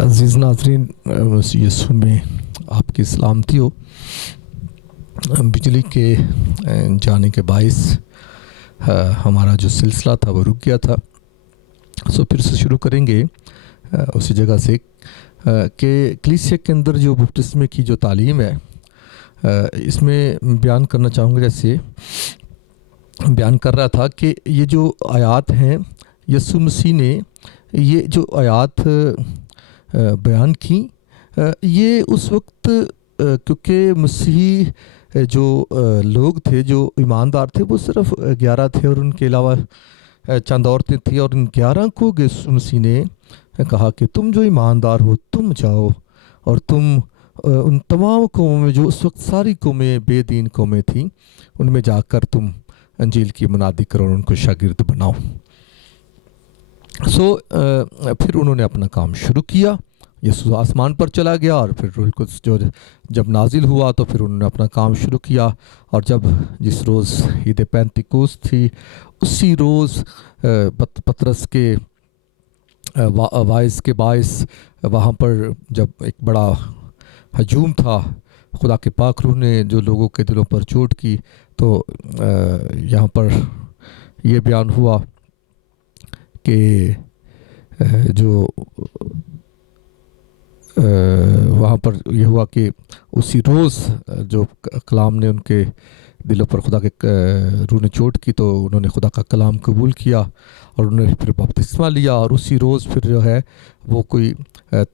عزیز ناظرین، مسیح یسوع میں آپ کی سلامتی ہو۔ بجلی کے جانے کے باعث ہمارا جو سلسلہ تھا وہ رک گیا تھا، سو پھر سے شروع کریں گے اسی جگہ سے کہ کلیسیا کے اندر جو بپتسمے کی جو تعلیم ہے، اس میں بیان کرنا چاہوں گا۔ جیسے بیان کر رہا تھا کہ یہ جو آیات ہیں، یسوع مسیح نے یہ جو آیات بیان کی، یہ اس وقت کیونکہ مسیحی جو لوگ تھے، جو ایماندار تھے، وہ صرف 11 تھے اور ان کے علاوہ چند عورتیں تھیں، اور ان 11 کو یسوع مسیح نے کہا کہ تم جو ایماندار ہو تم جاؤ اور تم ان تمام قوموں میں، جو اس وقت ساری قومیں بے دین قومیں تھیں، ان میں جا کر تم انجیل کی منادی کرو اور ان کو شاگرد بناؤ۔ پھر انہوں نے اپنا کام شروع کیا۔ یسوع آسمان پر چلا گیا اور پھر روح القدس جو جب نازل ہوا تو پھر انہوں نے اپنا کام شروع کیا، اور جب جس روز عید پینتیکوست تھی، اسی روز پطرس کے واعظ کے باعث وہاں پر جب ایک بڑا ہجوم تھا، خدا کے پاک روح نے جو لوگوں کے دلوں پر چوٹ کی، تو یہاں پر یہ بیان ہوا کہ جو وہاں پر یہ ہوا کہ اسی روز جو کلام نے ان کے دلوں پر خدا کے روح نے چوٹ کی، تو انہوں نے خدا کا کلام قبول کیا اور انہوں نے پھر بپتسمہ لیا، اور اسی روز پھر جو ہے وہ کوئی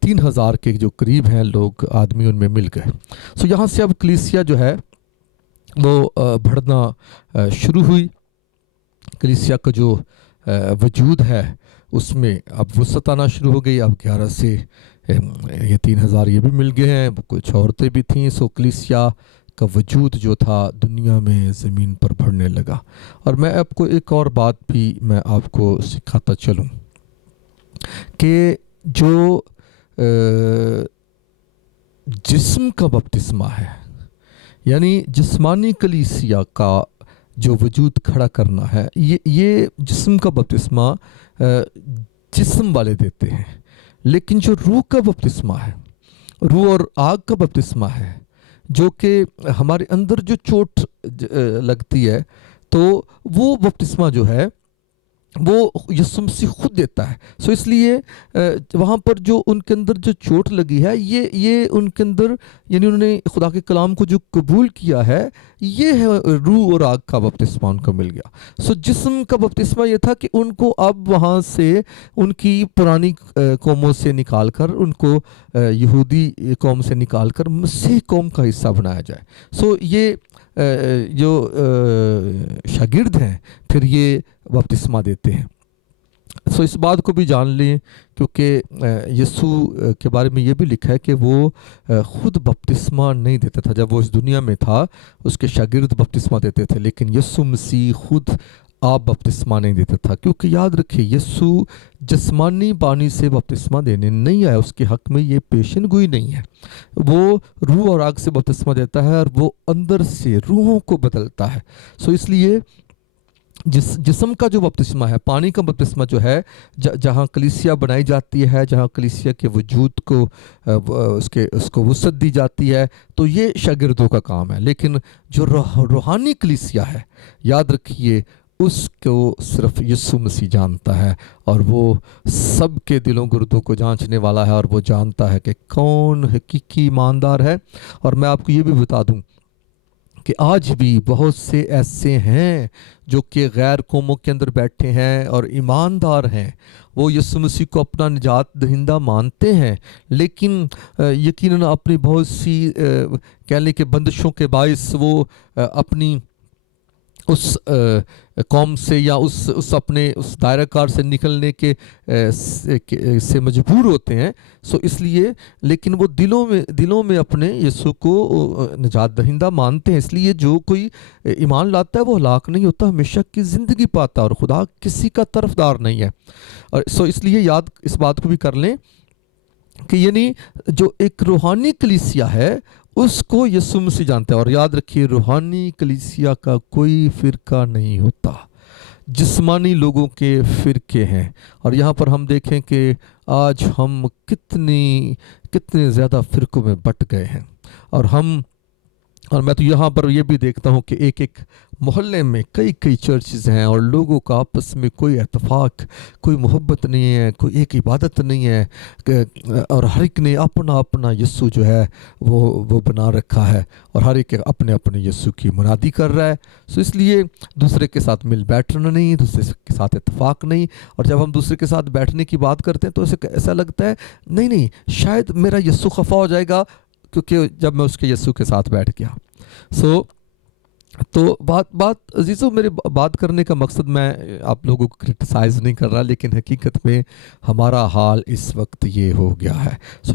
3000 کے جو قریب ہیں لوگ آدمی ان میں مل گئے۔ یہاں سے اب کلیسیا جو ہے وہ بڑھنا شروع ہوئی۔ کلیسیا کا جو وجود ہے اس میں اب وسعت آنا شروع ہو گئی۔ اب 11 سے یہ 3000 یہ بھی مل گئے ہیں، کچھ عورتیں بھی تھیں۔ کلیسیا کا وجود جو تھا دنیا میں زمین پر بڑھنے لگا۔ اور میں آپ کو ایک اور بات بھی میں آپ کو سکھاتا چلوں کہ جو جسم کا بپتسمہ ہے، یعنی جسمانی کلیسیا کا جو وجود کھڑا کرنا ہے، یہ جسم کا بپتسمہ جسم والے دیتے ہیں، لیکن جو روح کا بپتسمہ ہے، روح اور آگ کا بپتسمہ ہے، جو کہ ہمارے اندر جو چوٹ لگتی ہے، تو وہ بپتسمہ جو ہے وہ یسوع مسیح خود دیتا ہے۔ اس لیے وہاں پر جو ان کے اندر جو چوٹ لگی ہے، یہ ان کے اندر، یعنی انہوں نے خدا کے کلام کو جو قبول کیا ہے، یہ ہے روح اور آگ کا بپتسمہ ان کو مل گیا۔ جسم کا بپتسمہ یہ تھا کہ ان کو اب وہاں سے ان کی پرانی قوموں سے نکال کر، ان کو یہودی قوم سے نکال کر مسیح قوم کا حصہ بنایا جائے۔ یہ جو شاگرد ہیں پھر یہ بپتسمہ دیتے ہیں۔ اس بات کو بھی جان لیں، کیونکہ یسوع کے بارے میں یہ بھی لکھا ہے کہ وہ خود بپتسمہ نہیں دیتا تھا۔ جب وہ اس دنیا میں تھا اس کے شاگرد بپتسمہ دیتے تھے، لیکن یسوع مسیح خود آپ بپتسمہ نہیں دیتا تھا، کیونکہ یاد رکھیے یسوع جسمانی پانی سے بپتسمہ دینے نہیں آیا، اس کے حق میں یہ پیشن گوئی نہیں ہے۔ وہ روح اور آگ سے بپتسمہ دیتا ہے، اور وہ اندر سے روحوں کو بدلتا ہے۔ اس لیے جسم کا جو بپتسمہ ہے، پانی کا بپتسمہ جو ہے، جہاں کلیسیا بنائی جاتی ہے، جہاں کلیسیا کے وجود کو اس کو وسعت دی جاتی ہے، تو یہ شاگردوں کا کام ہے۔ لیکن جو روحانی کلیسیا ہے، یاد رکھیے اس کو صرف یسوع مسیح جانتا ہے، اور وہ سب کے دلوں گردوں کو جانچنے والا ہے، اور وہ جانتا ہے کہ کون حقیقی ایماندار ہے۔ اور میں آپ کو یہ بھی بتا دوں کہ آج بھی بہت سے ایسے ہیں جو کہ غیر قوموں کے اندر بیٹھے ہیں اور ایماندار ہیں، وہ یسوع مسیح کو اپنا نجات دہندہ مانتے ہیں، لیکن یقیناً اپنی بہت سی کہنے کے بندشوں کے باعث وہ اپنی اس قوم سے یا اس اپنے اس دائرہ کار سے نکلنے کے سے مجبور ہوتے ہیں۔ اس لیے لیکن وہ دلوں میں اپنے یسوع کو نجات دہندہ مانتے ہیں۔ اس لیے جو کوئی ایمان لاتا ہے وہ ہلاک نہیں ہوتا، ہمیشہ کی زندگی پاتا ہے، اور خدا کسی کا طرفدار نہیں ہے۔ اور اس لیے یاد اس بات کو بھی کر لیں کہ یعنی جو ایک روحانی کلیسیا ہے اس کو یسوع مسیح جانتا ہے۔ اور یاد رکھیے روحانی کلیسیا کا کوئی فرقہ نہیں ہوتا۔ جسمانی لوگوں کے فرقے ہیں، اور یہاں پر ہم دیکھیں کہ آج ہم کتنے زیادہ فرقوں میں بٹ گئے ہیں، اور میں تو یہاں پر یہ بھی دیکھتا ہوں کہ ایک محلے میں کئی چرچز ہیں، اور لوگوں کا آپس میں کوئی اتفاق، کوئی محبت نہیں ہے، کوئی ایک عبادت نہیں ہے، اور ہر ایک نے اپنا اپنا یسوع جو ہے وہ بنا رکھا ہے، اور ہر ایک اپنے اپنے یسوع کی منادی کر رہا ہے۔ سو اس لیے دوسرے کے ساتھ مل بیٹھنا نہیں، دوسرے کے ساتھ اتفاق نہیں، اور جب ہم دوسرے کے ساتھ بیٹھنے کی بات کرتے ہیں تو ایسا لگتا ہے نہیں شاید میرا یسوع خفا ہو جائے گا، کیونکہ جب میں اس کے یسوع کے ساتھ بیٹھ گیا۔ تو بات عزیزوں، میرے بات کرنے کا مقصد میں آپ لوگوں کو کرٹیسائز نہیں کر رہا، لیکن حقیقت میں ہمارا حال اس وقت یہ ہو گیا ہے۔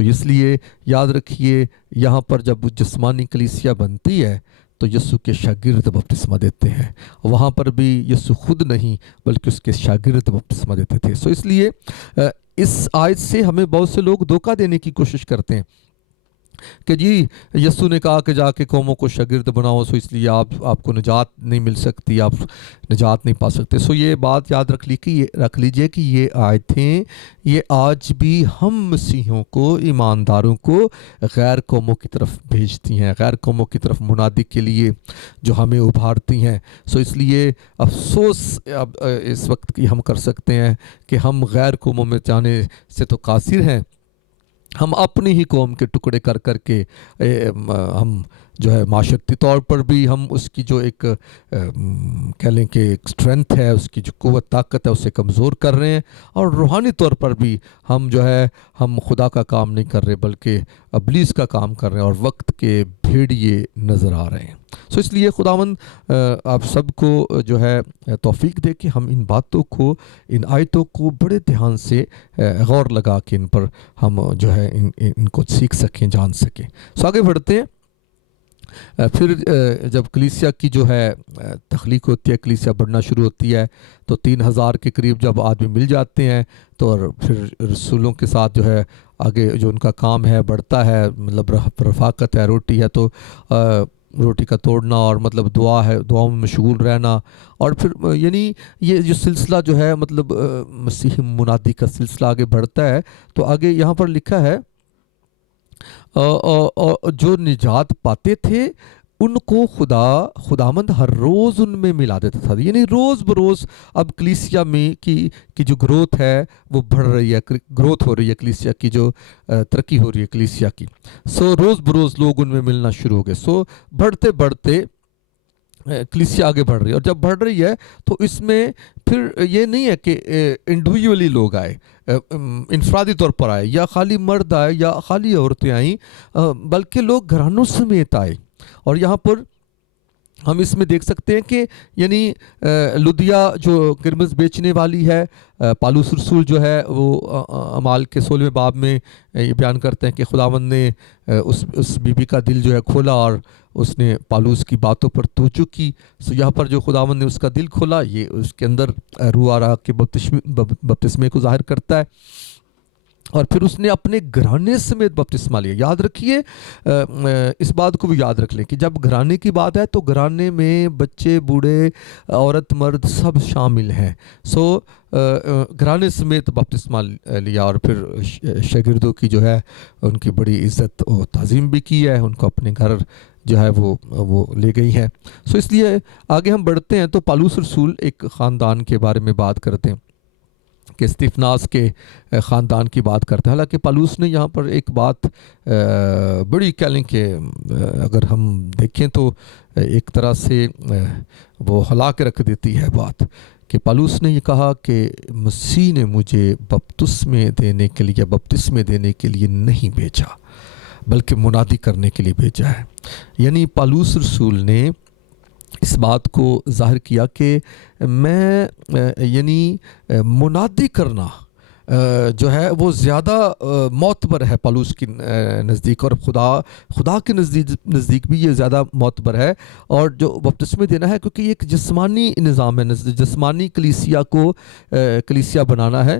اس لیے یاد رکھیے، یہاں پر جب جسمانی کلیسیا بنتی ہے تو یسوع کے شاگرد بپتسمہ دیتے ہیں، وہاں پر بھی یسوع خود نہیں بلکہ اس کے شاگرد بپتسمہ دیتے تھے۔ اس لیے اس آیت سے ہمیں بہت سے لوگ دھوکہ دینے کی کوشش کرتے ہیں کہ جی یسوع نے کہا کہ جا کے قوموں کو شاگرد بناؤ، اس لیے آپ کو نجات نہیں مل سکتی، آپ نجات نہیں پا سکتے۔ یہ بات یاد رکھ لیجئے کہ یہ آیتیں یہ آج بھی ہم مسیحوں کو، ایمانداروں کو غیر قوموں کی طرف بھیجتی ہیں، غیر قوموں کی طرف منادی کے لیے جو ہمیں ابھارتی ہیں۔ اس لیے افسوس اب اس وقت کی ہم کر سکتے ہیں کہ ہم غیر قوموں میں جانے سے تو قاصر ہیں، ہم اپنی ہی قوم کے ٹکڑے کر کے ہم جو ہے معاشرتی طور پر بھی ہم اس کی جو ایک کہہ لیں کہ ایک اسٹرینتھ ہے، اس کی جو قوت طاقت ہے اسے کمزور کر رہے ہیں، اور روحانی طور پر بھی ہم جو ہے ہم خدا کا کام نہیں کر رہے بلکہ ابلیس کا کام کر رہے ہیں، اور وقت کے بھیڑیے نظر آ رہے ہیں۔ اس لیے خداوند آپ سب کو جو ہے توفیق دے کہ ہم ان باتوں کو، ان آیتوں کو بڑے دھیان سے غور لگا کے ان پر ہم جو ہے ان کو سیکھ سکیں، جان سکیں۔ آگے بڑھتے ہیں۔ پھر جب کلیسیا کی جو ہے تخلیق ہوتی ہے، کلیسیا بڑھنا شروع ہوتی ہے، تو 3000 کے قریب جب آدمی مل جاتے ہیں تو اور پھر رسولوں کے ساتھ جو ہے آگے جو ان کا کام ہے بڑھتا ہے، مطلب رفاقت ہے، روٹی ہے تو روٹی کا توڑنا، اور مطلب دعا ہے، دعاؤں میں مشغول رہنا، اور پھر یعنی یہ جو سلسلہ جو ہے مطلب مسیح منادی کا سلسلہ آگے بڑھتا ہے۔ تو آگے یہاں پر لکھا ہے جو نجات پاتے تھے ان کو خداوند ہر روز ان میں ملا دیتا تھا، یعنی روز بروز اب کلیسیا میں کی جو گروتھ ہے وہ بڑھ رہی ہے، گروتھ ہو رہی ہے کلیسیا کی، جو ترقی ہو رہی ہے کلیسیا کی۔ روز بروز لوگ ان میں ملنا شروع ہو گئے۔ بڑھتے بڑھتے کلیسیا آگے بڑھ رہی ہے، اور جب بڑھ رہی ہے تو اس میں پھر یہ نہیں ہے کہ انڈیویجولی لوگ آئے، انفرادی طور پر آئے، یا خالی مرد آئے یا خالی عورتیں آئیں، بلکہ لوگ گھرانوں سمیت آئے۔ اور یہاں پر ہم اس میں دیکھ سکتے ہیں کہ یعنی لدیا جو کرمز بیچنے والی ہے، پالوس رسول جو ہے وہ اعمال کے 16ویں باب میں یہ بیان کرتے ہیں کہ خداوند نے اس بی بی کا دل جو ہے کھولا، اور اس نے پالوس کی باتوں پر توجہ کی۔ یہاں پر جو خداوند نے اس کا دل کھولا، یہ اس کے اندر روح آرا کے بپتسمے کو ظاہر کرتا ہے، اور پھر اس نے اپنے گھرانے سمیت بپتسمہ لیا۔ یاد رکھیے، اس بات کو بھی یاد رکھ لیں کہ جب گھرانے کی بات ہے تو گھرانے میں بچے، بوڑھے، عورت، مرد سب شامل ہیں۔ گھرانے سمیت بپتسمہ لیا، اور پھر شاگردوں کی جو ہے ان کی بڑی عزت و تعظیم بھی کی ہے، ان کو اپنے گھر جو ہے وہ لے گئی ہیں۔ اس لیے آگے ہم بڑھتے ہیں تو پالوس رسول ایک خاندان کے بارے میں بات کرتے ہیں کہ استفناس کے خاندان کی بات کرتے ہیں۔ حالانکہ پالوس نے یہاں پر ایک بات بڑی کہہ لیں کہ اگر ہم دیکھیں تو ایک طرح سے وہ ہلا کے رکھ دیتی ہے بات، کہ پالوس نے یہ کہا کہ مسیح نے مجھے بپتسمے دینے کے لیے نہیں بھیجا بلکہ منادی کرنے کے لیے بھیجا ہے۔ یعنی پالوس رسول نے اس بات کو ظاہر کیا کہ میں یعنی منادی کرنا جو ہے وہ زیادہ معتبر ہے پالوس کی نزدیک، اور خدا کے نزدیک بھی یہ زیادہ معتبر ہے، اور جو بپتسمے دینا ہے کیونکہ یہ ایک جسمانی نظام ہے، جسمانی کلیسیا کو کلیسیا بنانا ہے۔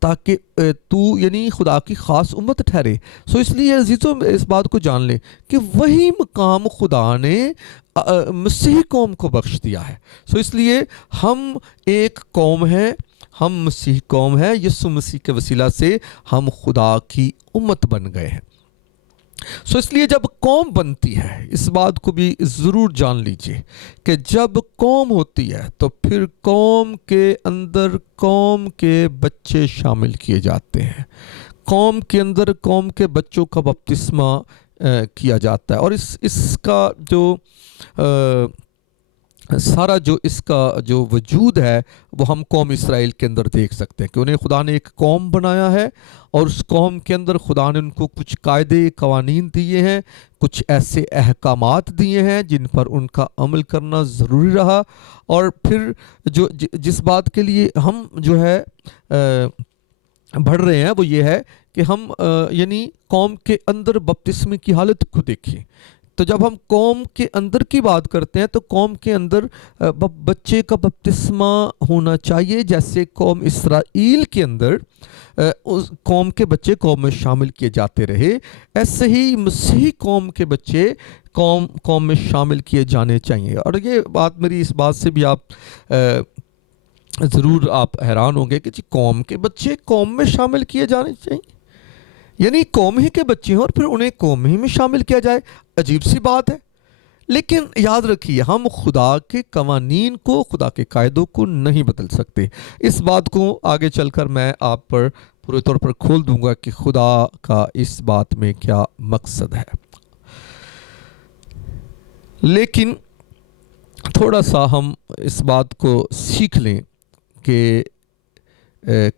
تاکہ تو یعنی خدا کی خاص امت ٹھہرے. سو اس لیے عزیزوں اس بات کو جان لیں کہ وہی مقام خدا نے مسیحی قوم کو بخش دیا ہے. سو اس لیے ہم ایک قوم ہیں, ہم مسیحی قوم ہے, یسوع مسیح کے وسیلہ سے ہم خدا کی امت بن گئے ہیں. سو اس لیے جب قوم بنتی ہے, اس بات کو بھی ضرور جان لیجئے کہ جب قوم ہوتی ہے تو پھر قوم کے اندر قوم کے بچے شامل کیے جاتے ہیں. قوم کے اندر قوم کے بچوں کا بپتسمہ کیا جاتا ہے. اور اس کا جو سارا جو اس کا جو وجود ہے وہ ہم قوم اسرائیل کے اندر دیکھ سکتے ہیں کہ انہیں خدا نے ایک قوم بنایا ہے, اور اس قوم کے اندر خدا نے ان کو کچھ قاعدے قوانین دیے ہیں, کچھ ایسے احکامات دیے ہیں جن پر ان کا عمل کرنا ضروری رہا. اور پھر جو جس بات کے لیے ہم جو ہے بڑھ رہے ہیں وہ یہ ہے کہ ہم یعنی قوم کے اندر بپتسمے کی حالت کو دیکھیں. تو جب ہم قوم کے اندر کی بات کرتے ہیں تو قوم کے اندر بچے کا بپتسمہ ہونا چاہیے, جیسے قوم اسرائیل کے اندر اس قوم کے بچے قوم میں شامل کیے جاتے رہے, ایسے ہی مسیحی قوم کے بچے قوم میں شامل کیے جانے چاہیے. اور یہ بات میری اس بات سے بھی آپ ضرور آپ حیران ہوں گے کہ جی قوم کے بچے قوم میں شامل کیے جانے چاہیے, یعنی قوم ہی کے بچے ہیں اور پھر انہیں قوم ہی میں شامل کیا جائے. عجیب سی بات ہے. لیکن یاد رکھیے ہم خدا کے قوانین کو, خدا کے قاعدوں کو نہیں بدل سکتے. اس بات کو آگے چل کر میں آپ پر پورے طور پر کھول دوں گا کہ خدا کا اس بات میں کیا مقصد ہے. لیکن تھوڑا سا ہم اس بات کو سیکھ لیں کہ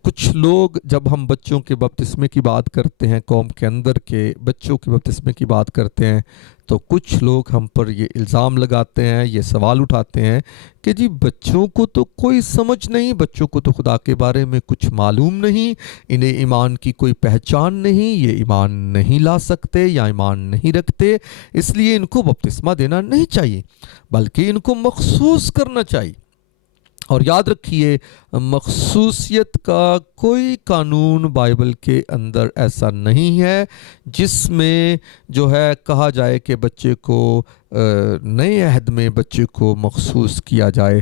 کچھ لوگ جب ہم بچوں کے بپتسمے کی بات کرتے ہیں, قوم کے اندر کے بچوں کے بپتسمے کی بات کرتے ہیں, تو کچھ لوگ ہم پر یہ الزام لگاتے ہیں, یہ سوال اٹھاتے ہیں کہ جی بچوں کو تو کوئی سمجھ نہیں, بچوں کو تو خدا کے بارے میں کچھ معلوم نہیں, انہیں ایمان کی کوئی پہچان نہیں, یہ ایمان نہیں لا سکتے یا ایمان نہیں رکھتے, اس لیے ان کو بپتسمہ دینا نہیں چاہیے بلکہ ان کو مخصوص کرنا چاہیے. اور یاد رکھیے مخصوصیت کا کوئی قانون بائبل کے اندر ایسا نہیں ہے جس میں جو ہے کہا جائے کہ بچے کو نئے عہد میں بچے کو مخصوص کیا جائے.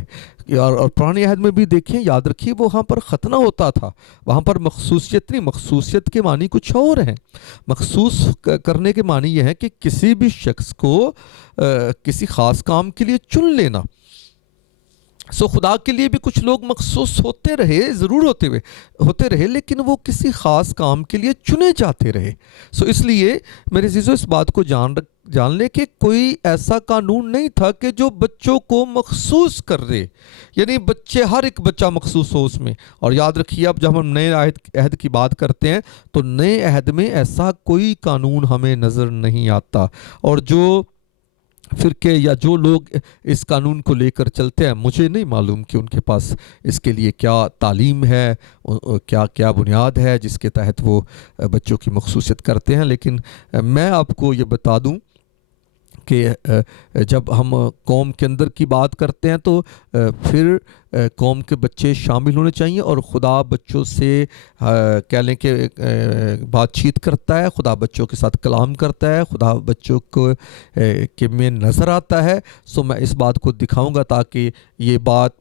اور پرانے عہد میں بھی دیکھیں, یاد رکھیے وہاں پر ختنہ ہوتا تھا, وہاں پر مخصوصیت نہیں, مخصوصیت کے معنی کچھ اور ہیں. مخصوص کرنے کے معنی یہ ہے کہ کسی بھی شخص کو کسی خاص کام کے لیے چن لینا. سو خدا کے لیے بھی کچھ لوگ مخصوص ہوتے رہے, ضرور ہوتے رہے, لیکن وہ کسی خاص کام کے لیے چنے جاتے رہے. سو اس لیے میرے عزیزو اس بات کو جان لیں کہ کوئی ایسا قانون نہیں تھا کہ جو بچوں کو مخصوص کر دے, یعنی بچے ہر ایک بچہ مخصوص ہو اس میں. اور یاد رکھیے اب جب ہم نئے عہد کی بات کرتے ہیں تو نئے عہد میں ایسا کوئی قانون ہمیں نظر نہیں آتا. اور جو فرقے یا جو لوگ اس قانون کو لے کر چلتے ہیں, مجھے نہیں معلوم کہ ان کے پاس اس کے لیے کیا تعلیم ہے, کیا بنیاد ہے جس کے تحت وہ بچوں کی مخصوصیت کرتے ہیں. لیکن میں آپ کو یہ بتا دوں کہ جب ہم قوم کے اندر کی بات کرتے ہیں تو پھر قوم کے بچے شامل ہونے چاہیے, اور خدا بچوں سے کہہ لیں کہ بات چیت کرتا ہے, خدا بچوں کے ساتھ کلام کرتا ہے, خدا بچوں کو کے میں نظر آتا ہے. سو میں اس بات کو دکھاؤں گا تاکہ یہ بات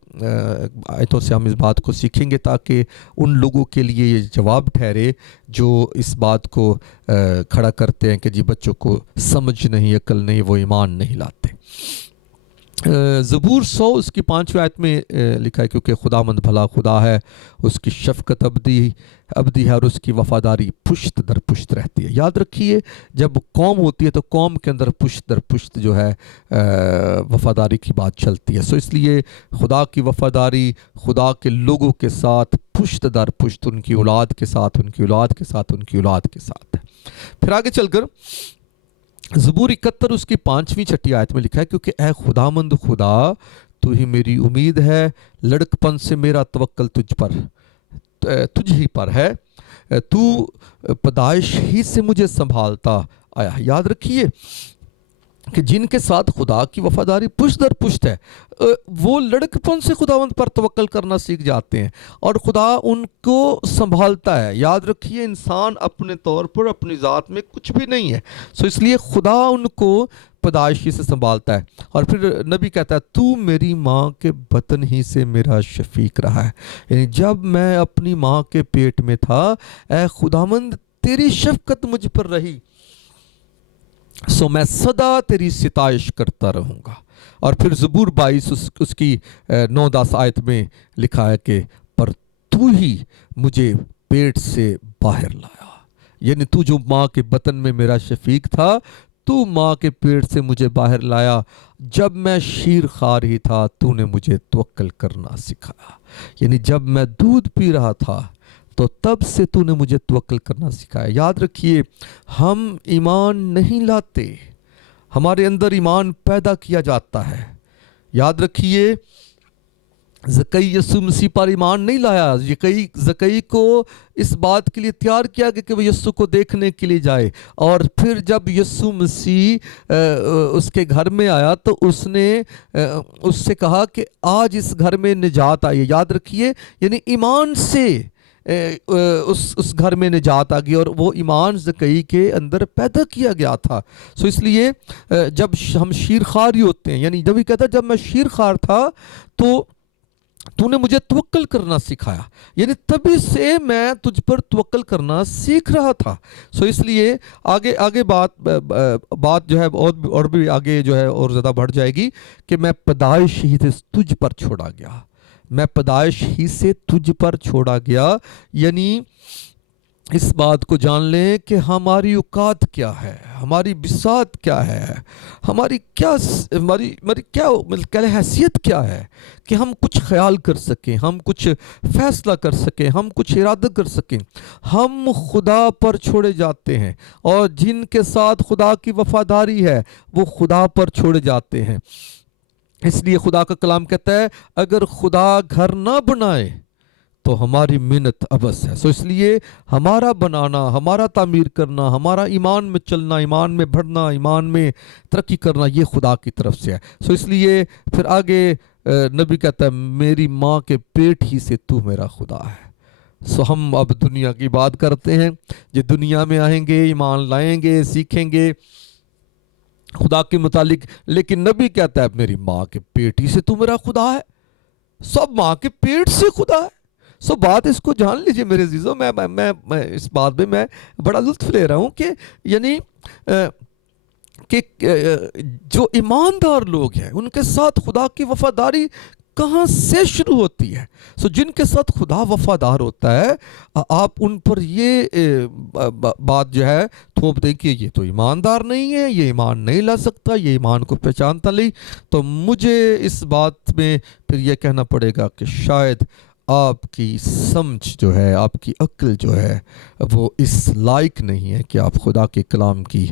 آیتوں سے ہم اس بات کو سیکھیں گے تاکہ ان لوگوں کے لیے یہ جواب ٹھہرے جو اس بات کو کھڑا کرتے ہیں کہ جی بچوں کو سمجھ نہیں, عقل نہیں, وہ ایمان نہیں لاتے. زبور 100 اس کی 5ویں آیت میں لکھا ہے, کیونکہ خداوند بھلا خدا ہے, اس کی شفقت ابدی ہے اور اس کی وفاداری پشت در پشت رہتی ہے. یاد رکھیے جب قوم ہوتی ہے تو قوم کے اندر پشت در پشت جو ہے وفاداری کی بات چلتی ہے. سو اس لیے خدا کی وفاداری خدا کے لوگوں کے ساتھ پشت در پشت, ان کی اولاد کے ساتھ, ان کی اولاد کے ساتھ, ان کی اولاد کے ساتھ ہے. پھر آگے چل کر زبور 71 اس کی 5ویں 6 آیت میں لکھا ہے, کیونکہ اے خداوند خدا تو ہی میری امید ہے, لڑکپن سے میرا توکل تجھ ہی پر ہے, تو پیدائش ہی سے مجھے سنبھالتا آیا. یاد رکھیے کہ جن کے ساتھ خدا کی وفاداری پشت در پشت ہے، وہ لڑکپن سے خداوند پر توکل کرنا سیکھ جاتے ہیں اور خدا ان کو سنبھالتا ہے۔ یاد رکھیے انسان اپنے طور پر اپنی ذات میں کچھ بھی نہیں ہے، اس لیے خدا ان کو پیدائشی سے سنبھالتا ہے۔ اور پھر نبی کہتا ہے تو میری ماں کے بطن ہی سے میرا شفیق رہا ہے، یعنی جب میں اپنی ماں کے پیٹ میں تھا اے خداوند تیری شفقت مجھ پر رہی، سو میں صدا تیری ستائش کرتا رہوں گا۔ اور پھر زبور 22 اس کی 9-10 آیت میں لکھا ہے کہ پر تو ہی مجھے پیٹ سے باہر لایا، یعنی تو جو ماں کے بطن میں میرا شفیق تھا، تو ماں کے پیٹ سے مجھے باہر لایا۔ جب میں شیر خوار ہی تھا تو نے مجھے توکل کرنا سکھایا، یعنی جب میں دودھ پی رہا تھا تو تب سے تو نے مجھے توکل کرنا سکھایا۔ یاد رکھیے ہم ایمان نہیں لاتے، ہمارے اندر ایمان پیدا کیا جاتا ہے۔ یاد رکھیے زکئی یسوع مسیح پر ایمان نہیں لایا، زکئی کو اس بات کے لیے تیار کیا کہ وہ یسوع کو دیکھنے کے لیے جائے، اور پھر جب یسوع مسیح اس کے گھر میں آیا تو اس نے اس سے کہا کہ آج اس گھر میں نجات آئی ہے۔ یاد رکھیے یعنی ایمان سے اس گھر میں نجات آ گئی، اور وہ ایمان زکئی کے اندر پیدا کیا گیا تھا۔ اس لیے جب ہم شیر خوار ہی ہوتے ہیں، یعنی جب یہ کہتا ہے جب میں شیر خوار تھا تو نے مجھے توکل کرنا سکھایا، یعنی تبھی سے میں تجھ پر توکل کرنا سیکھ رہا تھا۔ اس لیے آگے بات جو ہے اور بھی آگے جو ہے اور زیادہ بڑھ جائے گی کہ میں پیدائش ہی سے تجھ پر چھوڑا گیا، میں پیدائش ہی سے تجھ پر چھوڑا گیا، یعنی اس بات کو جان لیں کہ ہماری اوقات کیا ہے، ہماری بساط کیا ہے، ہماری حیثیت کیا ہے کہ ہم کچھ خیال کر سکیں، ہم کچھ فیصلہ کر سکیں، ہم کچھ ارادہ کر سکیں۔ ہم خدا پر چھوڑے جاتے ہیں، اور جن کے ساتھ خدا کی وفاداری ہے وہ خدا پر چھوڑے جاتے ہیں۔ اس لیے خدا کا کلام کہتا ہے اگر خدا گھر نہ بنائے تو ہماری محنت عبث ہے۔ اس لیے ہمارا بنانا، ہمارا تعمیر کرنا، ہمارا ایمان میں چلنا، ایمان میں بڑھنا، ایمان میں ترقی کرنا یہ خدا کی طرف سے ہے۔ اس لیے پھر آگے نبی کہتا ہے میری ماں کے پیٹ ہی سے تو میرا خدا ہے۔ ہم اب دنیا کی بات کرتے ہیں، جو دنیا میں آئیں گے، ایمان لائیں گے، سیکھیں گے خدا کے متعلق، لیکن نبی کہتا ہے میری ماں کے پیٹ ہی سے تو میرا خدا ہے۔ سب ماں کے پیٹ سے خدا ہے۔ بات اس کو جان لیجئے میرے عزیزوں، میں اس بات میں میں بڑا لطف لے رہا ہوں کہ یعنی کہ جو ایماندار لوگ ہیں ان کے ساتھ خدا کی وفاداری کہاں سے شروع ہوتی ہے؟ جن کے ساتھ خدا وفادار ہوتا ہے آپ ان پر یہ بات جو ہے تھوپ دیں کہ یہ تو ایماندار نہیں ہے، یہ ایمان نہیں لا سکتا، یہ ایمان کو پہچانتا نہیں، تو مجھے اس بات میں پھر یہ کہنا پڑے گا کہ شاید آپ کی سمجھ جو ہے، آپ کی عقل جو ہے وہ اس لائق نہیں ہے کہ آپ خدا کے کلام کی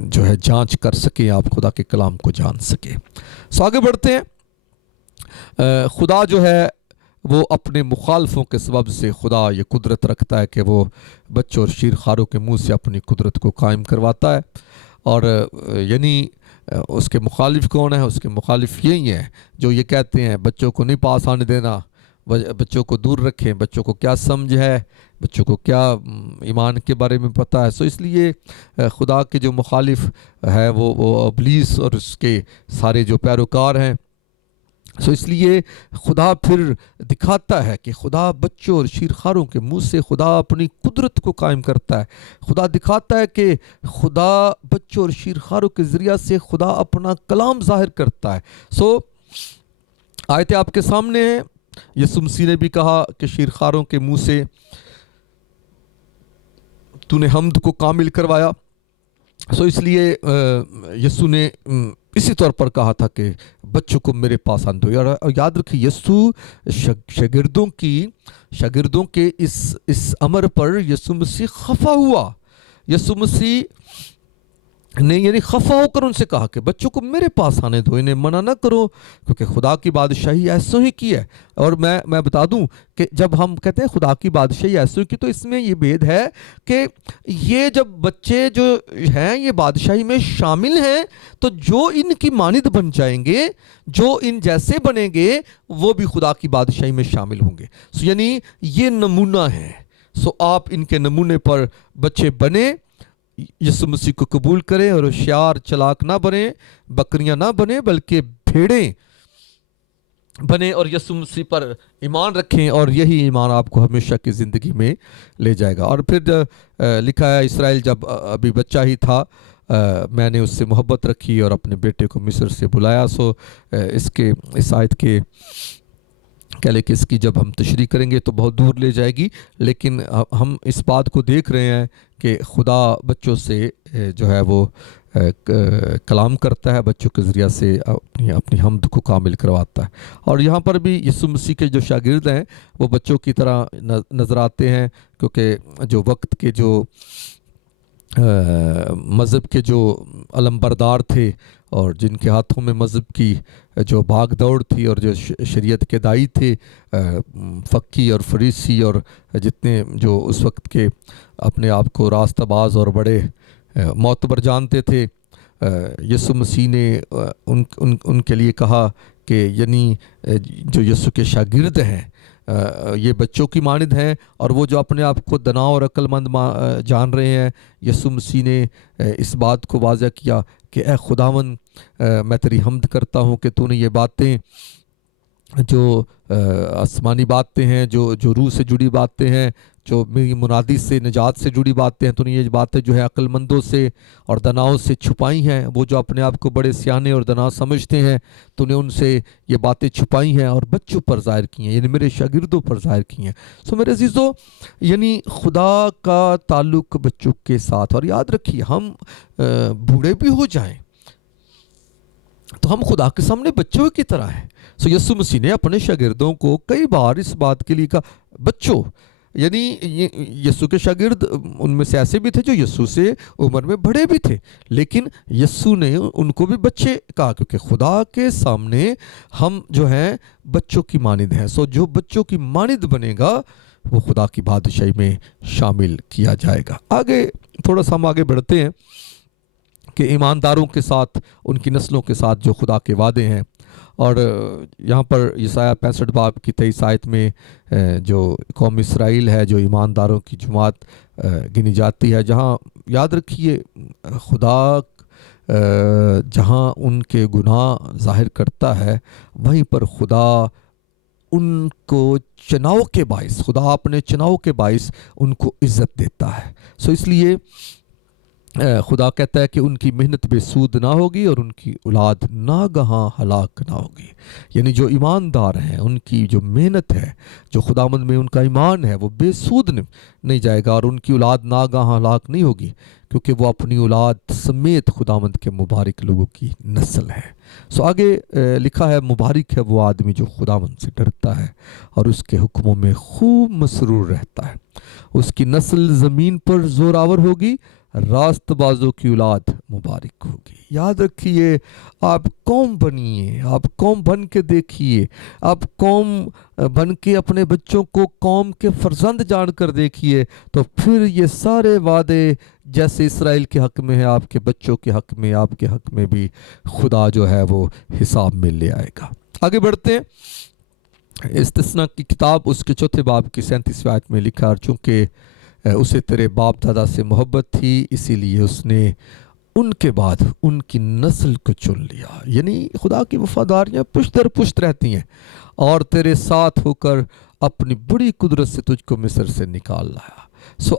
جو ہے جانچ کر سکیں، آپ خدا کے کلام کو جان سکیں۔ آگے بڑھتے ہیں۔ خدا جو ہے وہ اپنے مخالفوں کے سبب سے خدا یہ قدرت رکھتا ہے کہ وہ بچوں اور شیرخواروں کے منہ سے اپنی قدرت کو قائم کرواتا ہے، اور یعنی اس کے مخالف کون ہے؟ اس کے مخالف یہی ہیں جو یہ کہتے ہیں بچوں کو نہیں پاس آنے دینا، بچوں کو دور رکھیں، بچوں کو کیا سمجھ ہے، بچوں کو کیا ایمان کے بارے میں پتہ ہے۔ اس لیے خدا کے جو مخالف ہے وہ ابلیس اور اس کے سارے جو پیروکار ہیں، اس لیے خدا پھر دکھاتا ہے کہ خدا بچوں اور شیرخواروں کے منہ سے خدا اپنی قدرت کو قائم کرتا ہے۔ خدا دکھاتا ہے کہ خدا بچوں اور شیرخواروں کے ذریعہ سے خدا اپنا کلام ظاہر کرتا ہے۔ آیتیں آپ کے سامنے ہیں۔ یسوع مسیح نے بھی کہا کہ شیرخواروں کے منہ سے تو نے حمد کو کامل کروایا۔ اس لیے یسوع نے اسی طور پر کہا تھا کہ بچوں کو میرے پاس آن دو۔ اور یاد رکھیں یسوع شاگردوں کے اس امر پر یسوع مسیح خفا ہوا۔ یسوع مسیح نے یعنی خفا ہو کر ان سے کہا کہ بچوں کو میرے پاس آنے دو، انہیں منع نہ کرو، کیونکہ خدا کی بادشاہی ایسوں ہی کی ہے۔ اور میں بتا دوں کہ جب ہم کہتے ہیں خدا کی بادشاہی ایسوں کی، تو اس میں یہ بھید ہے کہ یہ جب بچے جو ہیں یہ بادشاہی میں شامل ہیں، تو جو ان کی مانند بن جائیں گے، جو ان جیسے بنیں گے، وہ بھی خدا کی بادشاہی میں شامل ہوں گے۔ یعنی یہ نمونہ ہے، آپ ان کے نمونے پر بچے بنیں، یسوع مسیح کو قبول کریں، اور ہوشیار چلاک نہ بنیں، بکریاں نہ بنیں، بلکہ بھیڑیں بنیں، اور یسوع مسیح پر ایمان رکھیں، اور یہی ایمان آپ کو ہمیشہ کی زندگی میں لے جائے گا۔ اور پھر لکھا ہے اسرائیل جب ابھی بچہ ہی تھا، میں نے اس سے محبت رکھی اور اپنے بیٹے کو مصر سے بلایا۔ اس آیت کے کہہ لے کہ اس کی جب ہم تشریح کریں گے تو بہت دور لے جائے گی، لیکن ہم اس بات کو دیکھ رہے ہیں کہ خدا بچوں سے جو ہے وہ کلام کرتا ہے، بچوں کے ذریعہ سے اپنی حمد کو کامل کرواتا ہے۔ اور یہاں پر بھی یسوع مسیح کے جو شاگرد ہیں وہ بچوں کی طرح نظر آتے ہیں، کیونکہ جو وقت کے جو مذہب کے جو علمبردار تھے، اور جن کے ہاتھوں میں مذہب کی جو بھاگ دوڑ تھی، اور جو شریعت کے دائی تھے، فقی اور فریسی، اور جتنے جو اس وقت کے اپنے آپ کو راستہ باز اور بڑے معتبر جانتے تھے، یسوع مسیح نے ان کے لیے کہا کہ یعنی جو یسوع کے شاگرد ہیں یہ بچوں کی مانند ہیں، اور وہ جو اپنے آپ کو دنا اور عقل مند جان رہے ہیں، یسوع مسیح نے اس بات کو واضح کیا کہ اے خداوند، میں تیری حمد کرتا ہوں کہ تو نے یہ باتیں جو آسمانی باتیں ہیں، جو روح سے جڑی باتیں ہیں، جو میری منادی سے نجات سے جڑی باتیں ہیں، تو نے یہ باتیں جو ہے عقل مندوں سے اور دناؤں سے چھپائی ہیں۔ وہ جو اپنے آپ کو بڑے سیانے اور دنا سمجھتے ہیں، تو نے ان سے یہ باتیں چھپائی ہیں اور بچوں پر ظاہر کی ہیں، یعنی میرے شاگردوں پر ظاہر کی ہیں۔ میرے عزیزو، یعنی خدا کا تعلق بچوں کے ساتھ، اور یاد رکھیے ہم بوڑھے بھی ہو جائیں تو ہم خدا کے سامنے بچوں کی طرح ہیں۔ یسوع مسیح نے اپنے شاگردوں کو کئی بار اس بات کے لیے کہا بچوں، یعنی یسوع کے شاگرد ان میں سے ایسے بھی تھے جو یسوع سے عمر میں بڑے بھی تھے، لیکن یسوع نے ان کو بھی بچے کہا، کیونکہ خدا کے سامنے ہم جو ہیں بچوں کی مانند ہیں۔ جو بچوں کی مانند بنے گا وہ خدا کی بادشاہی میں شامل کیا جائے گا۔ آگے تھوڑا سا ہم آگے بڑھتے ہیں کہ ایمانداروں کے ساتھ، ان کی نسلوں کے ساتھ جو خدا کے وعدے ہیں۔ اور یہاں پر یسایہ 65 باب کی 23 آیت میں جو قوم اسرائیل ہے، جو ایمانداروں کی جماعت گنی جاتی ہے، جہاں یاد رکھیے خدا جہاں ان کے گناہ ظاہر کرتا ہے، وہیں پر خدا ان کو چناؤ کے باعث، خدا اپنے چناؤ کے باعث ان کو عزت دیتا ہے۔ اس لیے خدا کہتا ہے کہ ان کی محنت بے سود نہ ہوگی، اور ان کی اولاد ناگہاں ہلاک نہ ہوگی۔ یعنی جو ایماندار ہیں، ان کی جو محنت ہے، جو خداوند میں ان کا ایمان ہے، وہ بے سود نہیں جائے گا، اور ان کی اولاد ناگہاں ہلاک نہیں ہوگی، کیونکہ وہ اپنی اولاد سمیت خداوند کے مبارک لوگوں کی نسل ہے۔ آگے لکھا ہے مبارک ہے وہ آدمی جو خداوند سے ڈرتا ہے اور اس کے حکموں میں خوب مسرور رہتا ہے۔ اس کی نسل زمین پر زوراور ہوگی، راست بازوں کی اولاد مبارک ہوگی۔ یاد رکھیے، آپ قوم بنیے، آپ قوم بن کے دیکھیے، آپ قوم بن کے اپنے بچوں کو قوم کے فرزند جان کر دیکھیے، تو پھر یہ سارے وعدے جیسے اسرائیل کے حق میں ہے، آپ کے بچوں کے حق میں، آپ کے حق میں بھی خدا جو ہے وہ حساب میں لے آئے گا۔ آگے بڑھتے ہیں۔ استثنا کی کتاب اس کے 4 باب کی 37 آیت میں لکھا، اور چونکہ اسے تیرے باپ دادا سے محبت تھی، اسی لیے اس نے ان کے بعد ان کی نسل کو چن لیا۔ یعنی خدا کی وفاداریاں پشت در پشت رہتی ہیں، اور تیرے ساتھ ہو کر اپنی بڑی قدرت سے تجھ کو مصر سے نکال لایا۔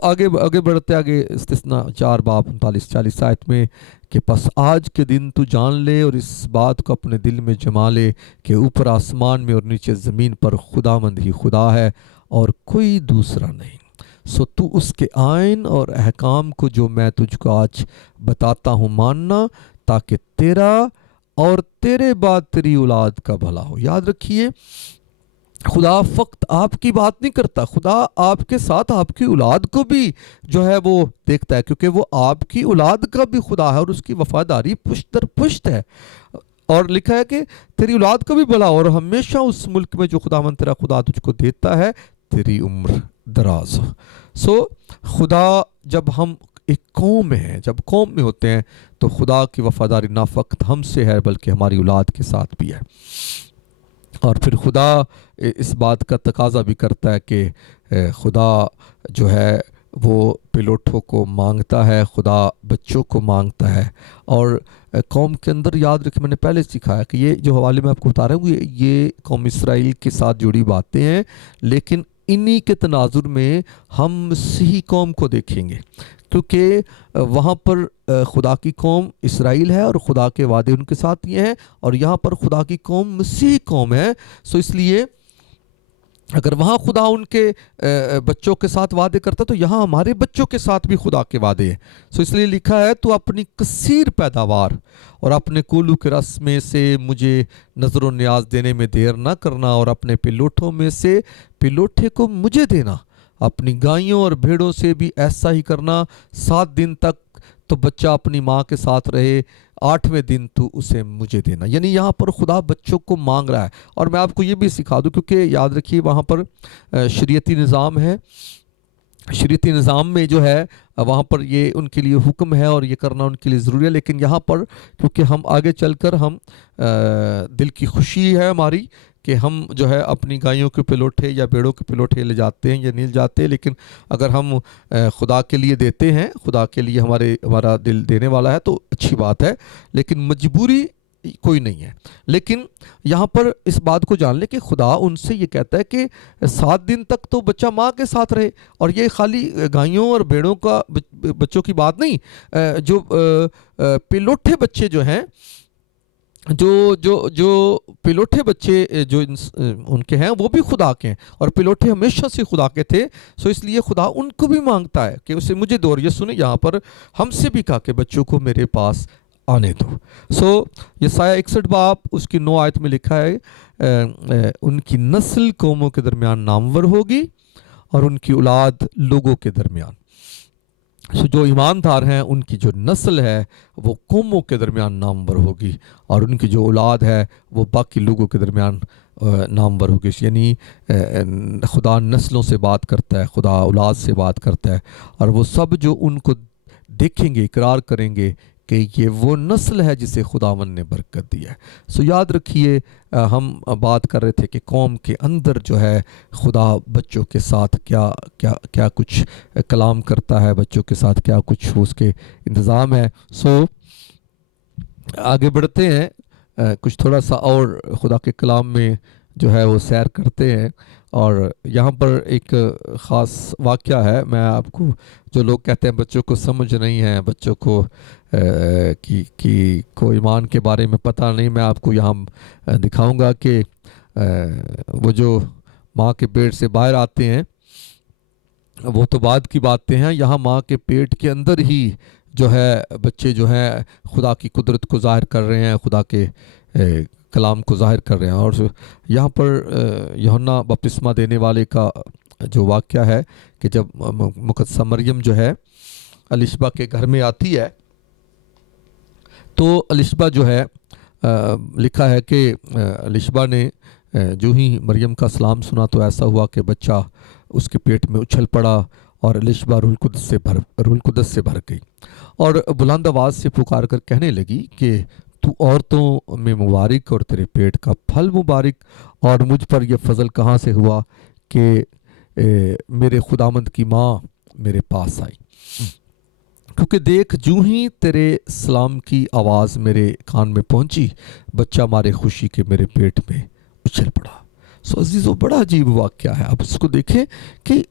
آگے بڑھتے آگے استثنا 4 باب 39-40 آیت میں کہ پس آج کے دن تو جان لے اور اس بات کو اپنے دل میں جما لے کہ اوپر آسمان میں اور نیچے زمین پر خداوند ہی خدا ہے اور کوئی دوسرا نہیں۔ تو اس کے آئین اور احکام کو جو میں تجھ کو آج بتاتا ہوں ماننا، تاکہ تیرا اور تیرے بعد تیری اولاد کا بھلا ہو۔ یاد رکھیے خدا فقط آپ کی بات نہیں کرتا، خدا آپ کے ساتھ آپ کی اولاد کو بھی جو ہے وہ دیکھتا ہے، کیونکہ وہ آپ کی اولاد کا بھی خدا ہے اور اس کی وفاداری پشت در پشت ہے۔ اور لکھا ہے کہ تیری اولاد کو بھی بلا، اور ہمیشہ اس ملک میں جو خداوند تیرا خدا تجھ کو دیتا ہے تیری عمر دراز ہو۔ سو خدا، جب ہم ایک قوم میں ہیں، جب قوم میں ہوتے ہیں، تو خدا کی وفاداری نہ فقط ہم سے ہے بلکہ ہماری اولاد کے ساتھ بھی ہے۔ اور پھر خدا اس بات کا تقاضا بھی کرتا ہے کہ خدا جو ہے وہ پلوٹوں کو مانگتا ہے، خدا بچوں کو مانگتا ہے۔ اور قوم کے اندر یاد رکھیں، میں نے پہلے سکھایا کہ یہ جو حوالے میں آپ کو بتا رہا ہوں یہ قوم اسرائیل کے ساتھ جڑی باتیں ہیں، لیکن انہی کے تناظر میں ہم مسیحی قوم کو دیکھیں گے، کیونکہ وہاں پر خدا کی قوم اسرائیل ہے اور خدا کے وعدے ان کے ساتھ یہ ہیں، اور یہاں پر خدا کی قوم مسیحی قوم ہے۔ سو اس لیے اگر وہاں خدا ان کے بچوں کے ساتھ وعدے کرتا تو یہاں ہمارے بچوں کے ساتھ بھی خدا کے وعدے ہیں۔ سو اس لیے لکھا ہے تو اپنی کثیر پیداوار اور اپنے کولو کے رس میں سے مجھے نظر و نیاز دینے میں دیر نہ کرنا، اور اپنے پلوٹوں میں سے پلوٹے کو مجھے دینا، اپنی گائیوں اور بھیڑوں سے بھی ایسا ہی کرنا۔ 7 دن تک تو بچہ اپنی ماں کے ساتھ رہے، 8ویں دن تو اسے مجھے دینا۔ یعنی یہاں پر خدا بچوں کو مانگ رہا ہے۔ اور میں آپ کو یہ بھی سکھا دوں، کیونکہ یاد رکھیے وہاں پر شریعتی نظام ہے، شریعتی نظام میں جو ہے وہاں پر یہ ان کے لیے حکم ہے اور یہ کرنا ان کے لیے ضروری ہے، لیکن یہاں پر کیونکہ ہم آگے چل کر ہم دل کی خوشی ہے ہماری کہ ہم جو ہے اپنی گائیوں کے پلوٹے یا بیڑوں کے پلوٹے لے جاتے ہیں یا نہیں جاتے، لیکن اگر ہم خدا کے لیے دیتے ہیں، خدا کے لیے ہمارا دل دینے والا ہے تو اچھی بات ہے، لیکن مجبوری کوئی نہیں ہے۔ لیکن یہاں پر اس بات کو جان لیں کہ خدا ان سے یہ کہتا ہے کہ 7 دن تک تو بچہ ماں کے ساتھ رہے، اور یہ خالی گائیوں اور بیڑوں کا بچوں کی بات نہیں، جو پلوٹے بچے جو ہیں، جو پلوٹے بچے جو ان کے ہیں وہ بھی خدا کے ہیں، اور پلوٹے ہمیشہ سے خدا کے تھے۔ سو اس لیے خدا ان کو بھی مانگتا ہے کہ اسے مجھے دو۔ اور یہ سنیں، یہاں پر ہم سے بھی کہا کہ بچوں کو میرے پاس آنے دو۔ سو یسایہ 61 باب اس کی 9 آیت میں لکھا ہے ان کی نسل قوموں کے درمیان نامور ہوگی اور ان کی اولاد لوگوں کے درمیان۔ جو ایماندار ہیں ان کی جو نسل ہے وہ قوموں کے درمیان نامور ہوگی، اور ان کی جو اولاد ہے وہ باقی لوگوں کے درمیان نامور ہوگی۔ یعنی خدا نسلوں سے بات کرتا ہے، خدا اولاد سے بات کرتا ہے، اور وہ سب جو ان کو دیکھیں گے اقرار کریں گے کہ یہ وہ نسل ہے جسے خداوند نے برکت دی ہے۔ سو یاد رکھیے ہم بات کر رہے تھے کہ قوم کے اندر جو ہے خدا بچوں کے ساتھ کیا کچھ کلام کرتا ہے، بچوں کے ساتھ کیا کچھ اس کے انتظام ہے۔ سو آگے بڑھتے ہیں، کچھ تھوڑا سا اور خدا کے کلام میں جو ہے وہ سیر کرتے ہیں۔ اور یہاں پر ایک خاص واقعہ ہے، میں آپ کو، جو لوگ کہتے ہیں بچوں کو سمجھ نہیں ہے، بچوں کو کو ایمان کے بارے میں پتہ نہیں، میں آپ کو یہاں دکھاؤں گا کہ وہ جو ماں کے پیٹ سے باہر آتے ہیں وہ تو بعد کی باتیں ہیں، یہاں ماں کے پیٹ کے اندر ہی جو ہے بچے جو ہیں خدا کی قدرت کو ظاہر کر رہے ہیں، خدا کے کلام کو ظاہر کر رہے ہیں۔ اور یہاں پر یوحنا بپتسمہ دینے والے کا جو واقعہ ہے کہ جب مقدسہ مریم جو ہے الشبہ کے گھر میں آتی ہے تو الشبہ جو ہے لکھا ہے کہ الشبہ نے جو ہی مریم کا سلام سنا تو ایسا ہوا کہ بچہ اس کے پیٹ میں اچھل پڑا، اور الشبہ روح القدس سے بھر گئی، اور بلند آواز سے پکار کر کہنے لگی کہ تو عورتوں میں مبارک اور تیرے پیٹ کا پھل مبارک، اور مجھ پر یہ فضل کہاں سے ہوا کہ میرے خداوند کی ماں میرے پاس آئی، کیونکہ دیکھ جو ہی تیرے سلام کی آواز میرے کان میں پہنچی بچہ مارے خوشی کے میرے پیٹ میں اچھل پڑا۔ سو عزیزو، بڑا عجیب واقعہ ہے، آپ اس کو دیکھیں کہ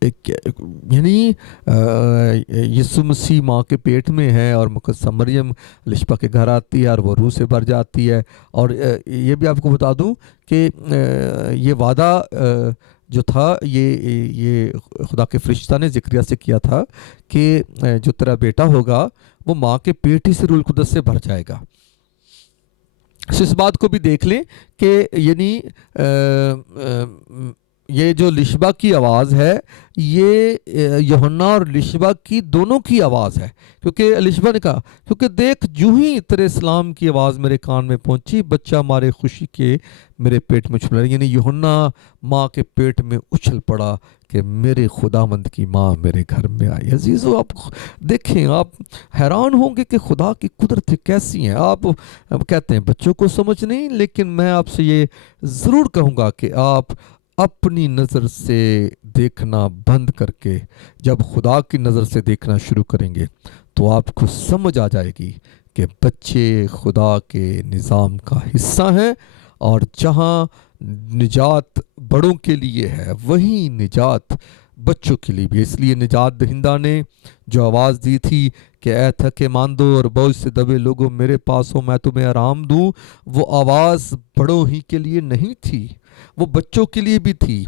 یعنی یسوع مسیح ماں کے پیٹ میں ہے اور مقدسہ مریم الشبہ کے گھر آتی ہے اور وہ روح سے بھر جاتی ہے۔ اور یہ بھی آپ کو بتا دوں کہ یہ وعدہ جو تھا یہ خدا کے فرشتہ نے زکریا سے کیا تھا کہ جو تیرا بیٹا ہوگا وہ ماں کے پیٹ ہی سے روح القدس سے بھر جائے گا۔ اس بات کو بھی دیکھ لیں کہ یعنی یہ جو لشبہ کی آواز ہے یہ یوحنا اور لشبہ کی دونوں کی آواز ہے، کیونکہ لشبہ نے کہا کیونکہ دیکھ جو ہی تیرے اسلام کی آواز میرے کان میں پہنچی، بچہ مارے خوشی کے میرے پیٹ میں چھلا، یعنی یوحنا ماں کے پیٹ میں اچھل پڑا کہ میرے خداوند کی ماں میرے گھر میں آئی۔ عزیزو آپ دیکھیں، آپ حیران ہوں گے کہ خدا کی قدرت کیسی ہیں۔ آپ کہتے ہیں بچوں کو سمجھ نہیں، لیکن میں آپ سے یہ ضرور کہوں گا کہ آپ اپنی نظر سے دیکھنا بند کر کے جب خدا کی نظر سے دیکھنا شروع کریں گے تو آپ کو سمجھ آ جائے گی کہ بچے خدا کے نظام کا حصہ ہیں، اور جہاں نجات بڑوں کے لیے ہے وہیں نجات بچوں کے لیے بھی۔ اس لیے نجات دہندہ نے جو آواز دی تھی کہ اے تھکے ماندو اور بوجھ سے دبے لوگوں میرے پاس ہو میں تمہیں آرام دوں، وہ آواز بڑوں ہی کے لیے نہیں تھی، وہ بچوں کے لیے بھی تھی۔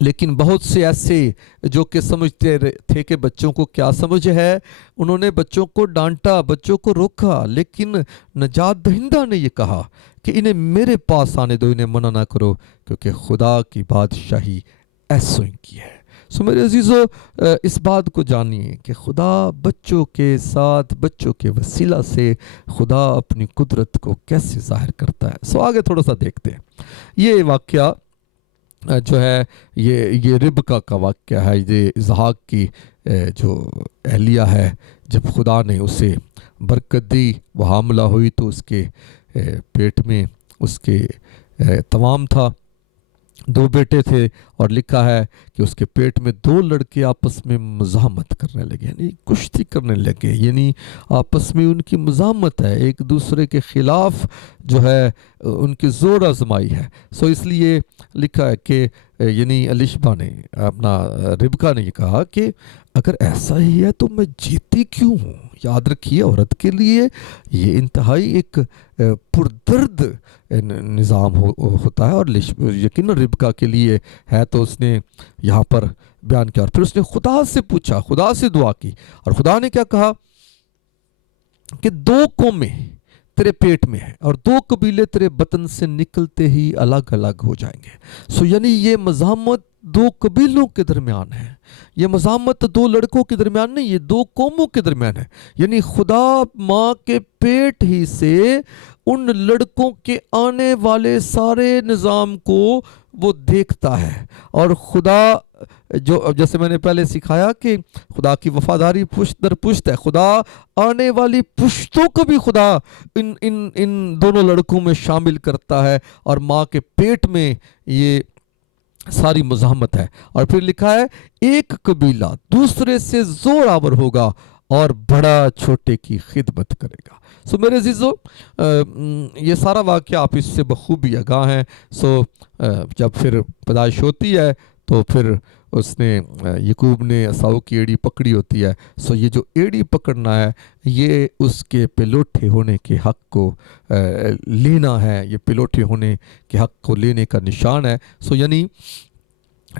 لیکن بہت سے ایسے جو کہ سمجھتے تھے کہ بچوں کو کیا سمجھ ہے، انہوں نے بچوں کو ڈانٹا، بچوں کو روکا، لیکن نجات دہندہ نے یہ کہا کہ انہیں میرے پاس آنے دو، انہیں منع نہ کرو، کیونکہ خدا کی بادشاہی ایسوں ہی کی ہے۔ سو میرے عزیزو، اس بات کو جانیے کہ خدا بچوں کے ساتھ، بچوں کے وسیلہ سے خدا اپنی قدرت کو کیسے ظاہر کرتا ہے۔ سو آگے تھوڑا سا دیکھتے ہیں۔ یہ واقعہ جو ہے یہ ربکا کا واقعہ ہے، یہ اسحاق کی جو اہلیہ ہے، جب خدا نے اسے برکت دی، وہ حاملہ ہوئی تو اس کے پیٹ میں اس کے تمام تھا، 2 بیٹے تھے، اور لکھا ہے کہ اس کے پیٹ میں 2 لڑکے آپس میں مزاحمت کرنے لگے، یعنی کشتی کرنے لگے، یعنی آپس میں ان کی مزاحمت ہے، ایک دوسرے کے خلاف جو ہے ان کی زور آزمائی ہے۔ سو اس لیے لکھا ہے کہ یعنی لشبہ نے اپنا ربکا نے یہ کہا کہ اگر ایسا ہی ہے تو میں جیتی کیوں ہوں۔ یاد رکھیے عورت کے لیے یہ انتہائی ایک پردرد نظام ہوتا ہے، اور یقیناً ربکا کے لیے ہے، تو اس نے یہاں پر بیان کیا، اور پھر اس نے خدا سے پوچھا، خدا سے دعا کی، اور خدا نے کیا کہا کہ 2 قومیں تیرے پیٹ میں ہیں اور 2 قبیلے تیرے بطن سے نکلتے ہی الگ الگ ہو جائیں گے۔ سو یعنی یہ مزاحمت 2 قبیلوں کے درمیان ہے، یہ مزاحمت 2 لڑکوں کے درمیان نہیں، یہ 2 قوموں کے درمیان ہے۔ یعنی خدا ماں کے پیٹ ہی سے ان لڑکوں کے آنے والے سارے نظام کو وہ دیکھتا ہے، اور خدا جو جیسے میں نے پہلے سکھایا کہ خدا کی وفاداری پشت در پشت ہے، خدا آنے والی پشتوں کو بھی خدا ان دونوں لڑکوں میں شامل کرتا ہے، اور ماں کے پیٹ میں یہ ساری مزاحمت ہے۔ اور پھر لکھا ہے ایک قبیلہ دوسرے سے زور آور ہوگا اور بڑا چھوٹے کی خدمت کرے گا۔ سو میرے عزیزو، یہ سارا واقعہ آپ اس سے بخوبی آگاہ ہیں۔ سو جب پھر پیدائش ہوتی ہے تو پھر اس نے یعقوب نے عصاؤں کی ایڑی پکڑی ہوتی ہے۔ سو یہ جو ایڑی پکڑنا ہے یہ اس کے پلوٹے ہونے کے حق کو لینا ہے، یہ پلوٹے ہونے کے حق کو لینے کا نشان ہے۔ سو یعنی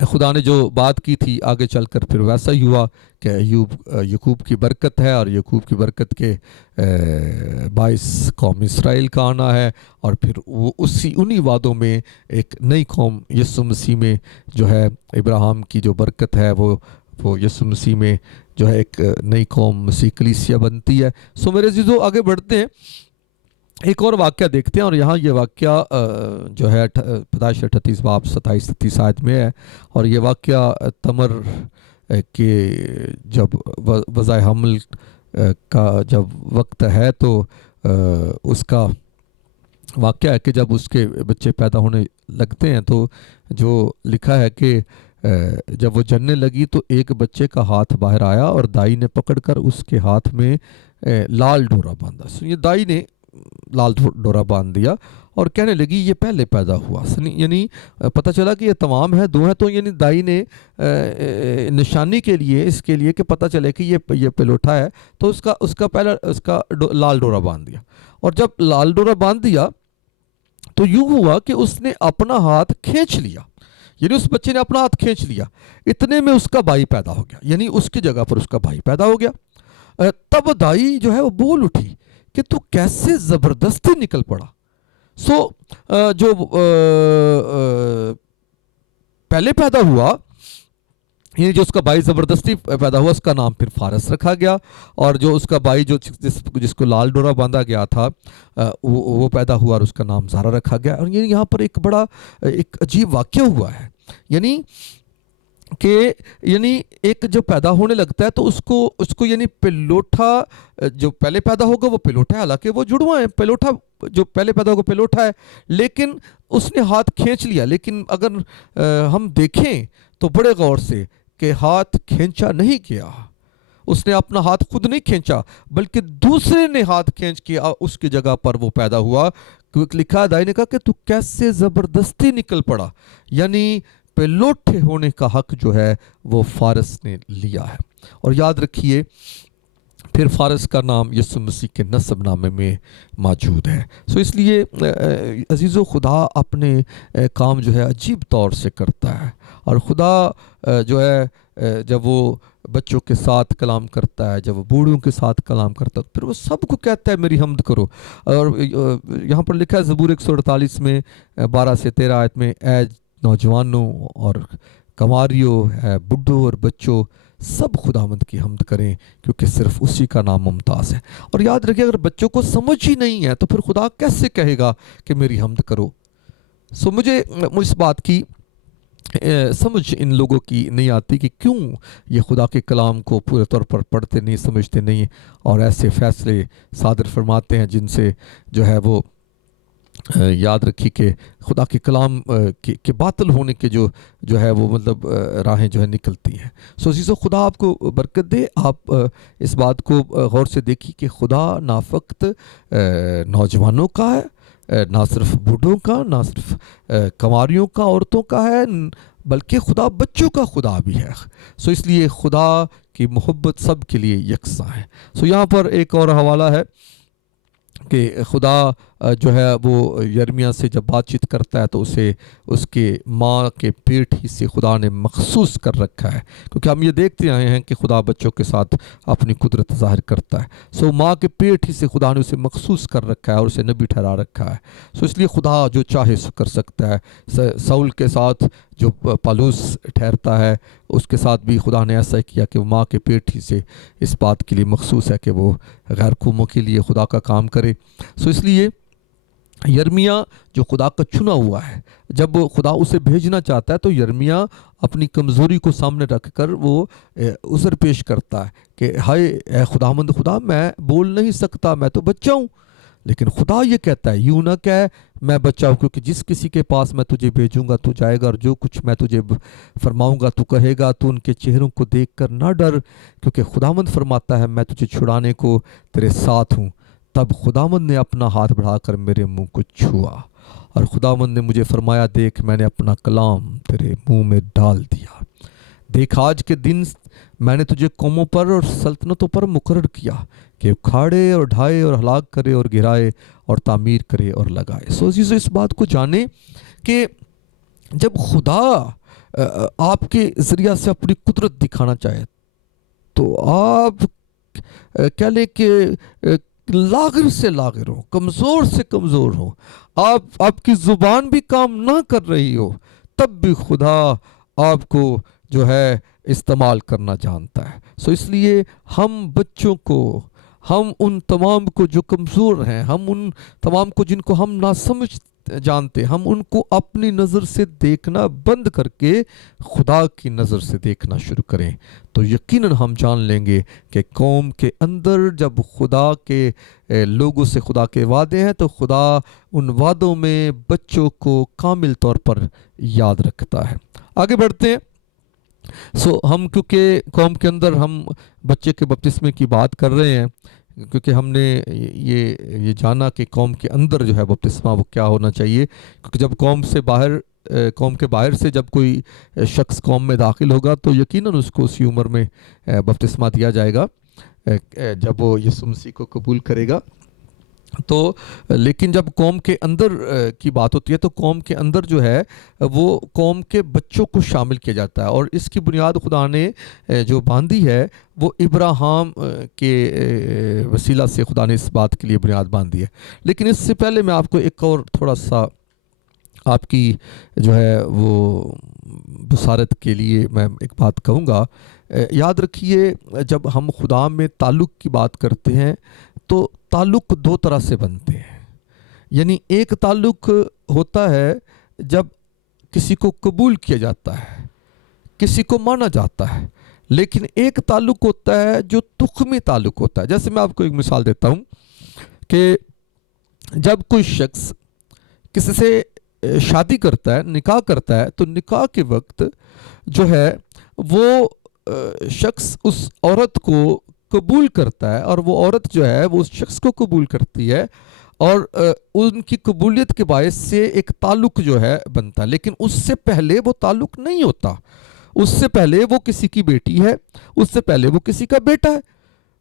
خدا نے جو بات کی تھی آگے چل کر پھر ویسا ہی ہوا کہ یعقوب کی برکت ہے، اور یعقوب کی برکت کے باعث قوم اسرائیل کا آنا ہے، اور پھر وہ انہی وعدوں میں ایک نئی قوم یسوع مسیح میں جو ہے ابراہیم کی جو برکت ہے وہ یسوع مسیح میں جو ہے ایک نئی قوم مسیح کلیسیا بنتی ہے۔ سو میرے عزیزو آگے بڑھتے ہیں، ایک اور واقعہ دیکھتے ہیں، اور یہاں یہ واقعہ جو ہے پیدائش 38 باب 27-30 آیت میں ہے، اور یہ واقعہ تمر کے جب وضع حمل کا جب وقت ہے تو اس کا واقعہ ہے کہ جب اس کے بچے پیدا ہونے لگتے ہیں تو جو لکھا ہے کہ جب وہ جننے لگی تو ایک بچے کا ہاتھ باہر آیا اور دائی نے پکڑ کر اس کے ہاتھ میں لال ڈورا باندھا۔ سو یہ دائی نے لال ڈورا باندھ دیا اور کہنے لگی یہ پہلے پیدا ہوا، یعنی پتہ چلا کہ یہ تمام ہے 2 ہیں، تو یعنی دائی نے نشانی کے لیے اس کے لیے کہ پتہ چلے کہ یہ پلوٹا ہے تو اس کا پہلا لال ڈورا باندھ دیا، اور جب لال ڈورا باندھ دیا تو یوں ہوا کہ اس نے اپنا ہاتھ کھینچ لیا، یعنی اس بچے نے اپنا ہاتھ کھینچ لیا، اتنے میں اس کا بھائی پیدا ہو گیا، یعنی اس کی جگہ پر اس کا بھائی پیدا ہو گیا۔ تب دائی جو ہے وہ بول اٹھی کہ تو کیسے زبردستی نکل پڑا۔ سو جو پہلے پیدا ہوا، یہ جو اس کا بھائی زبردستی پیدا ہوا، اس کا نام پھر فارس رکھا گیا، اور جو اس کا بھائی جو جس کو لال ڈورا باندھا گیا تھا وہ پیدا ہوا اور اس کا نام زارا رکھا گیا۔ اور یہاں پر ایک بڑا ایک عجیب واقعہ ہوا ہے، یعنی ایک جو پیدا ہونے لگتا ہے تو اس کو یعنی پلوٹا جو پہلے پیدا ہوگا وہ پلوٹا ہے، حالانکہ وہ جڑواں ہے، پلوٹا جو پہلے پیدا ہوگا پلوٹا ہے، لیکن اس نے ہاتھ کھینچ لیا۔ لیکن اگر ہم دیکھیں تو بڑے غور سے کہ ہاتھ کھینچا نہیں کیا، اس نے اپنا ہاتھ خود نہیں کھینچا، بلکہ دوسرے نے ہاتھ کھینچ کے اس کی جگہ پر وہ پیدا ہوا۔ کیونکہ لکھا ہے، دائی نے کہا کہ تو کیسے زبردستی نکل پڑا، یعنی پلوٹے ہونے کا حق جو ہے وہ فارس نے لیا ہے۔ اور یاد رکھیے پھر فارس کا نام یسوع مسیح کے نسب نامے میں موجود ہے۔ سو اس لیے عزیزو، خدا اپنے کام جو ہے عجیب طور سے کرتا ہے، اور خدا جو ہے جب وہ بچوں کے ساتھ کلام کرتا ہے، جب وہ بوڑھوں کے ساتھ کلام کرتا ہے، پھر وہ سب کو کہتا ہے میری حمد کرو۔ اور یہاں پر لکھا ہے زبور 148 میں 12 سے 13 آیت میں، اے نوجوانوں اور کماریوں، اے بڈھوں اور بچوں، سب خداوند کی حمد کریں، کیونکہ صرف اسی کا نام ممتاز ہے۔ اور یاد رکھیں، اگر بچوں کو سمجھ ہی نہیں ہے تو پھر خدا کیسے کہے گا کہ میری حمد کرو؟ سو مجھے اس بات کی سمجھ ان لوگوں کی نہیں آتی کہ کیوں یہ خدا کے کلام کو پورے طور پر پڑھتے نہیں، سمجھتے نہیں، اور ایسے فیصلے صادر فرماتے ہیں جن سے جو ہے وہ یاد رکھی کہ خدا کے کلام کے باطل ہونے کے جو ہے وہ مطلب راہیں جو ہے نکلتی ہیں۔ سو عزیزو، خدا آپ کو برکت دے۔ آپ اس بات کو غور سے دیکھیں کہ خدا نہ فقط نوجوانوں کا ہے، نہ صرف بوڑھوں کا، نہ صرف کنواریوں کا، عورتوں کا ہے، بلکہ خدا بچوں کا خدا بھی ہے۔ سو اس لیے خدا کی محبت سب کے لیے یکساں ہے۔ سو یہاں پر ایک اور حوالہ ہے کہ خدا جو ہے وہ یرمیہ سے جب بات چیت کرتا ہے تو اسے اس کے ماں کے پیٹ ہی سے خدا نے مخصوص کر رکھا ہے، کیونکہ ہم یہ دیکھتے آئے ہیں کہ خدا بچوں کے ساتھ اپنی قدرت ظاہر کرتا ہے۔ سو ماں کے پیٹ ہی سے خدا نے اسے مخصوص کر رکھا ہے اور اسے نبی ٹھہرا رکھا ہے۔ سو اس لیے خدا جو چاہے سو کر سکتا ہے۔ ساؤل کے ساتھ جو پالوس ٹھہرتا ہے، اس کے ساتھ بھی خدا نے ایسا کیا کہ وہ ماں کے پیٹ ہی سے اس بات کے لیے مخصوص ہے کہ وہ غیر قوموں کے لیے خدا کا کام کرے۔ سو اس لیے یرمیہ جو خدا کا چنا ہوا ہے، جب خدا اسے بھیجنا چاہتا ہے تو یرمیہ اپنی کمزوری کو سامنے رکھ کر وہ عذر پیش کرتا ہے کہ ہائے اے خداوند خدا، میں بول نہیں سکتا، میں تو بچہ ہوں۔ لیکن خدا یہ کہتا ہے، یوں نہ کہہ میں بچہ ہوں، کیونکہ جس کسی کے پاس میں تجھے بھیجوں گا تو جائے گا، اور جو کچھ میں تجھے فرماؤں گا تو کہے گا، تو ان کے چہروں کو دیکھ کر نہ ڈر، کیونکہ خداوند فرماتا ہے میں تجھے چھڑانے کو تیرے ساتھ ہوں۔ تب خداوند نے اپنا ہاتھ بڑھا کر میرے منہ کو چھوا، اور خداوند نے مجھے فرمایا، دیکھ میں نے اپنا کلام تیرے منہ میں ڈال دیا۔ دیکھ آج کے دن میں نے تجھے قوموں پر اور سلطنتوں پر مقرر کیا کہ اکھاڑے اور ڈھائے اور ہلاک کرے اور گرائے اور تعمیر کرے اور لگائے۔ سو عزیزو، اس بات کو جانیں کہ جب خدا آپ کے ذریعہ سے اپنی قدرت دکھانا چاہے تو آپ کہہ لیں کہ لاغر سے لاغر ہو، کمزور سے کمزور ہو، آپ کی زبان بھی کام نہ کر رہی ہو، تب بھی خدا آپ کو جو ہے استعمال کرنا جانتا ہے۔ سو اس لیے ہم بچوں کو، ہم ان تمام کو جو کمزور ہیں، ہم ان تمام کو جن کو ہم ناسمجھ جانتے، ہم ان کو اپنی نظر سے دیکھنا بند کر کے خدا کی نظر سے دیکھنا شروع کریں، تو یقیناً ہم جان لیں گے کہ قوم کے اندر جب خدا کے لوگوں سے خدا کے وعدے ہیں تو خدا ان وعدوں میں بچوں کو کامل طور پر یاد رکھتا ہے۔ آگے بڑھتے ہیں۔ سو ہم کیونکہ قوم کے اندر ہم بچے کے بپتسمے کی بات کر رہے ہیں، کیونکہ ہم نے یہ جانا کہ قوم کے اندر جو ہے بپتسمہ وہ کیا ہونا چاہیے، کیونکہ جب قوم کے باہر سے جب کوئی شخص قوم میں داخل ہوگا تو یقیناً اس کو اسی عمر میں بپتسمہ دیا جائے گا جب وہ یسوع مسیح کو قبول کرے گا۔ تو لیکن جب قوم کے اندر کی بات ہوتی ہے تو قوم کے اندر جو ہے وہ قوم کے بچوں کو شامل کیا جاتا ہے، اور اس کی بنیاد خدا نے جو باندھی ہے وہ ابراہیم کے وسیلہ سے خدا نے اس بات کے لیے بنیاد باندھی ہے۔ لیکن اس سے پہلے میں آپ کو ایک اور تھوڑا سا آپ کی جو ہے وہ بصارت کے لیے میں ایک بات کہوں گا. یاد رکھیے جب ہم خدا میں تعلق کی بات کرتے ہیں تو تعلق دو طرح سے بنتے ہیں. یعنی ایک تعلق ہوتا ہے جب کسی کو قبول کیا جاتا ہے، کسی کو مانا جاتا ہے، لیکن ایک تعلق ہوتا ہے جو تخمی تعلق ہوتا ہے. جیسے میں آپ کو ایک مثال دیتا ہوں کہ جب کوئی شخص کسی سے شادی کرتا ہے، نکاح کرتا ہے، تو نکاح کے وقت جو ہے وہ شخص اس عورت کو قبول کرتا ہے، اور وہ عورت جو ہے وہ اس شخص کو قبول کرتی ہے، اور ان کی قبولیت کے باعث سے ایک تعلق جو ہے بنتا ہے. لیکن اس سے پہلے وہ تعلق نہیں ہوتا. اس سے پہلے وہ کسی کی بیٹی ہے، اس سے پہلے وہ کسی کا بیٹا ہے.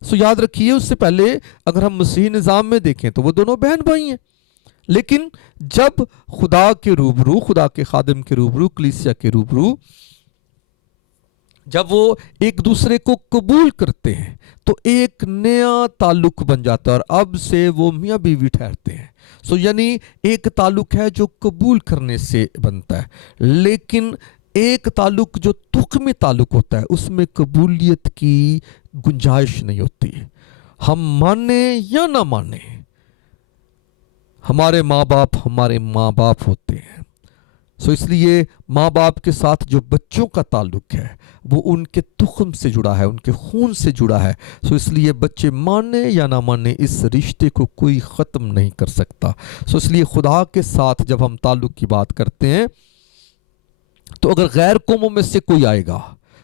سو یاد رکھیے اس سے پہلے اگر ہم مسیحی نظام میں دیکھیں تو وہ دونوں بہن بھائی ہیں. لیکن جب خدا کے روبرو، خدا کے خادم کے روبرو، کلیسیا کے روبرو جب وہ ایک دوسرے کو قبول کرتے ہیں تو ایک نیا تعلق بن جاتا ہے، اور اب سے وہ میاں بیوی ٹھہرتے ہیں. سو یعنی ایک تعلق ہے جو قبول کرنے سے بنتا ہے، لیکن ایک تعلق جو تخمی تعلق ہوتا ہے اس میں قبولیت کی گنجائش نہیں ہوتی. ہم مانیں یا نہ مانیں، ہمارے ماں باپ ہوتے ہیں. سو اس لیے ماں باپ کے ساتھ جو بچوں کا تعلق ہے وہ ان کے تخم سے جڑا ہے، ان کے خون سے جڑا ہے. سو اس لیے بچے مانے یا نہ مانے اس رشتے کو کوئی ختم نہیں کر سکتا. سو اس لیے خدا کے ساتھ جب ہم تعلق کی بات کرتے ہیں تو اگر غیر قوموں میں سے کوئی آئے گا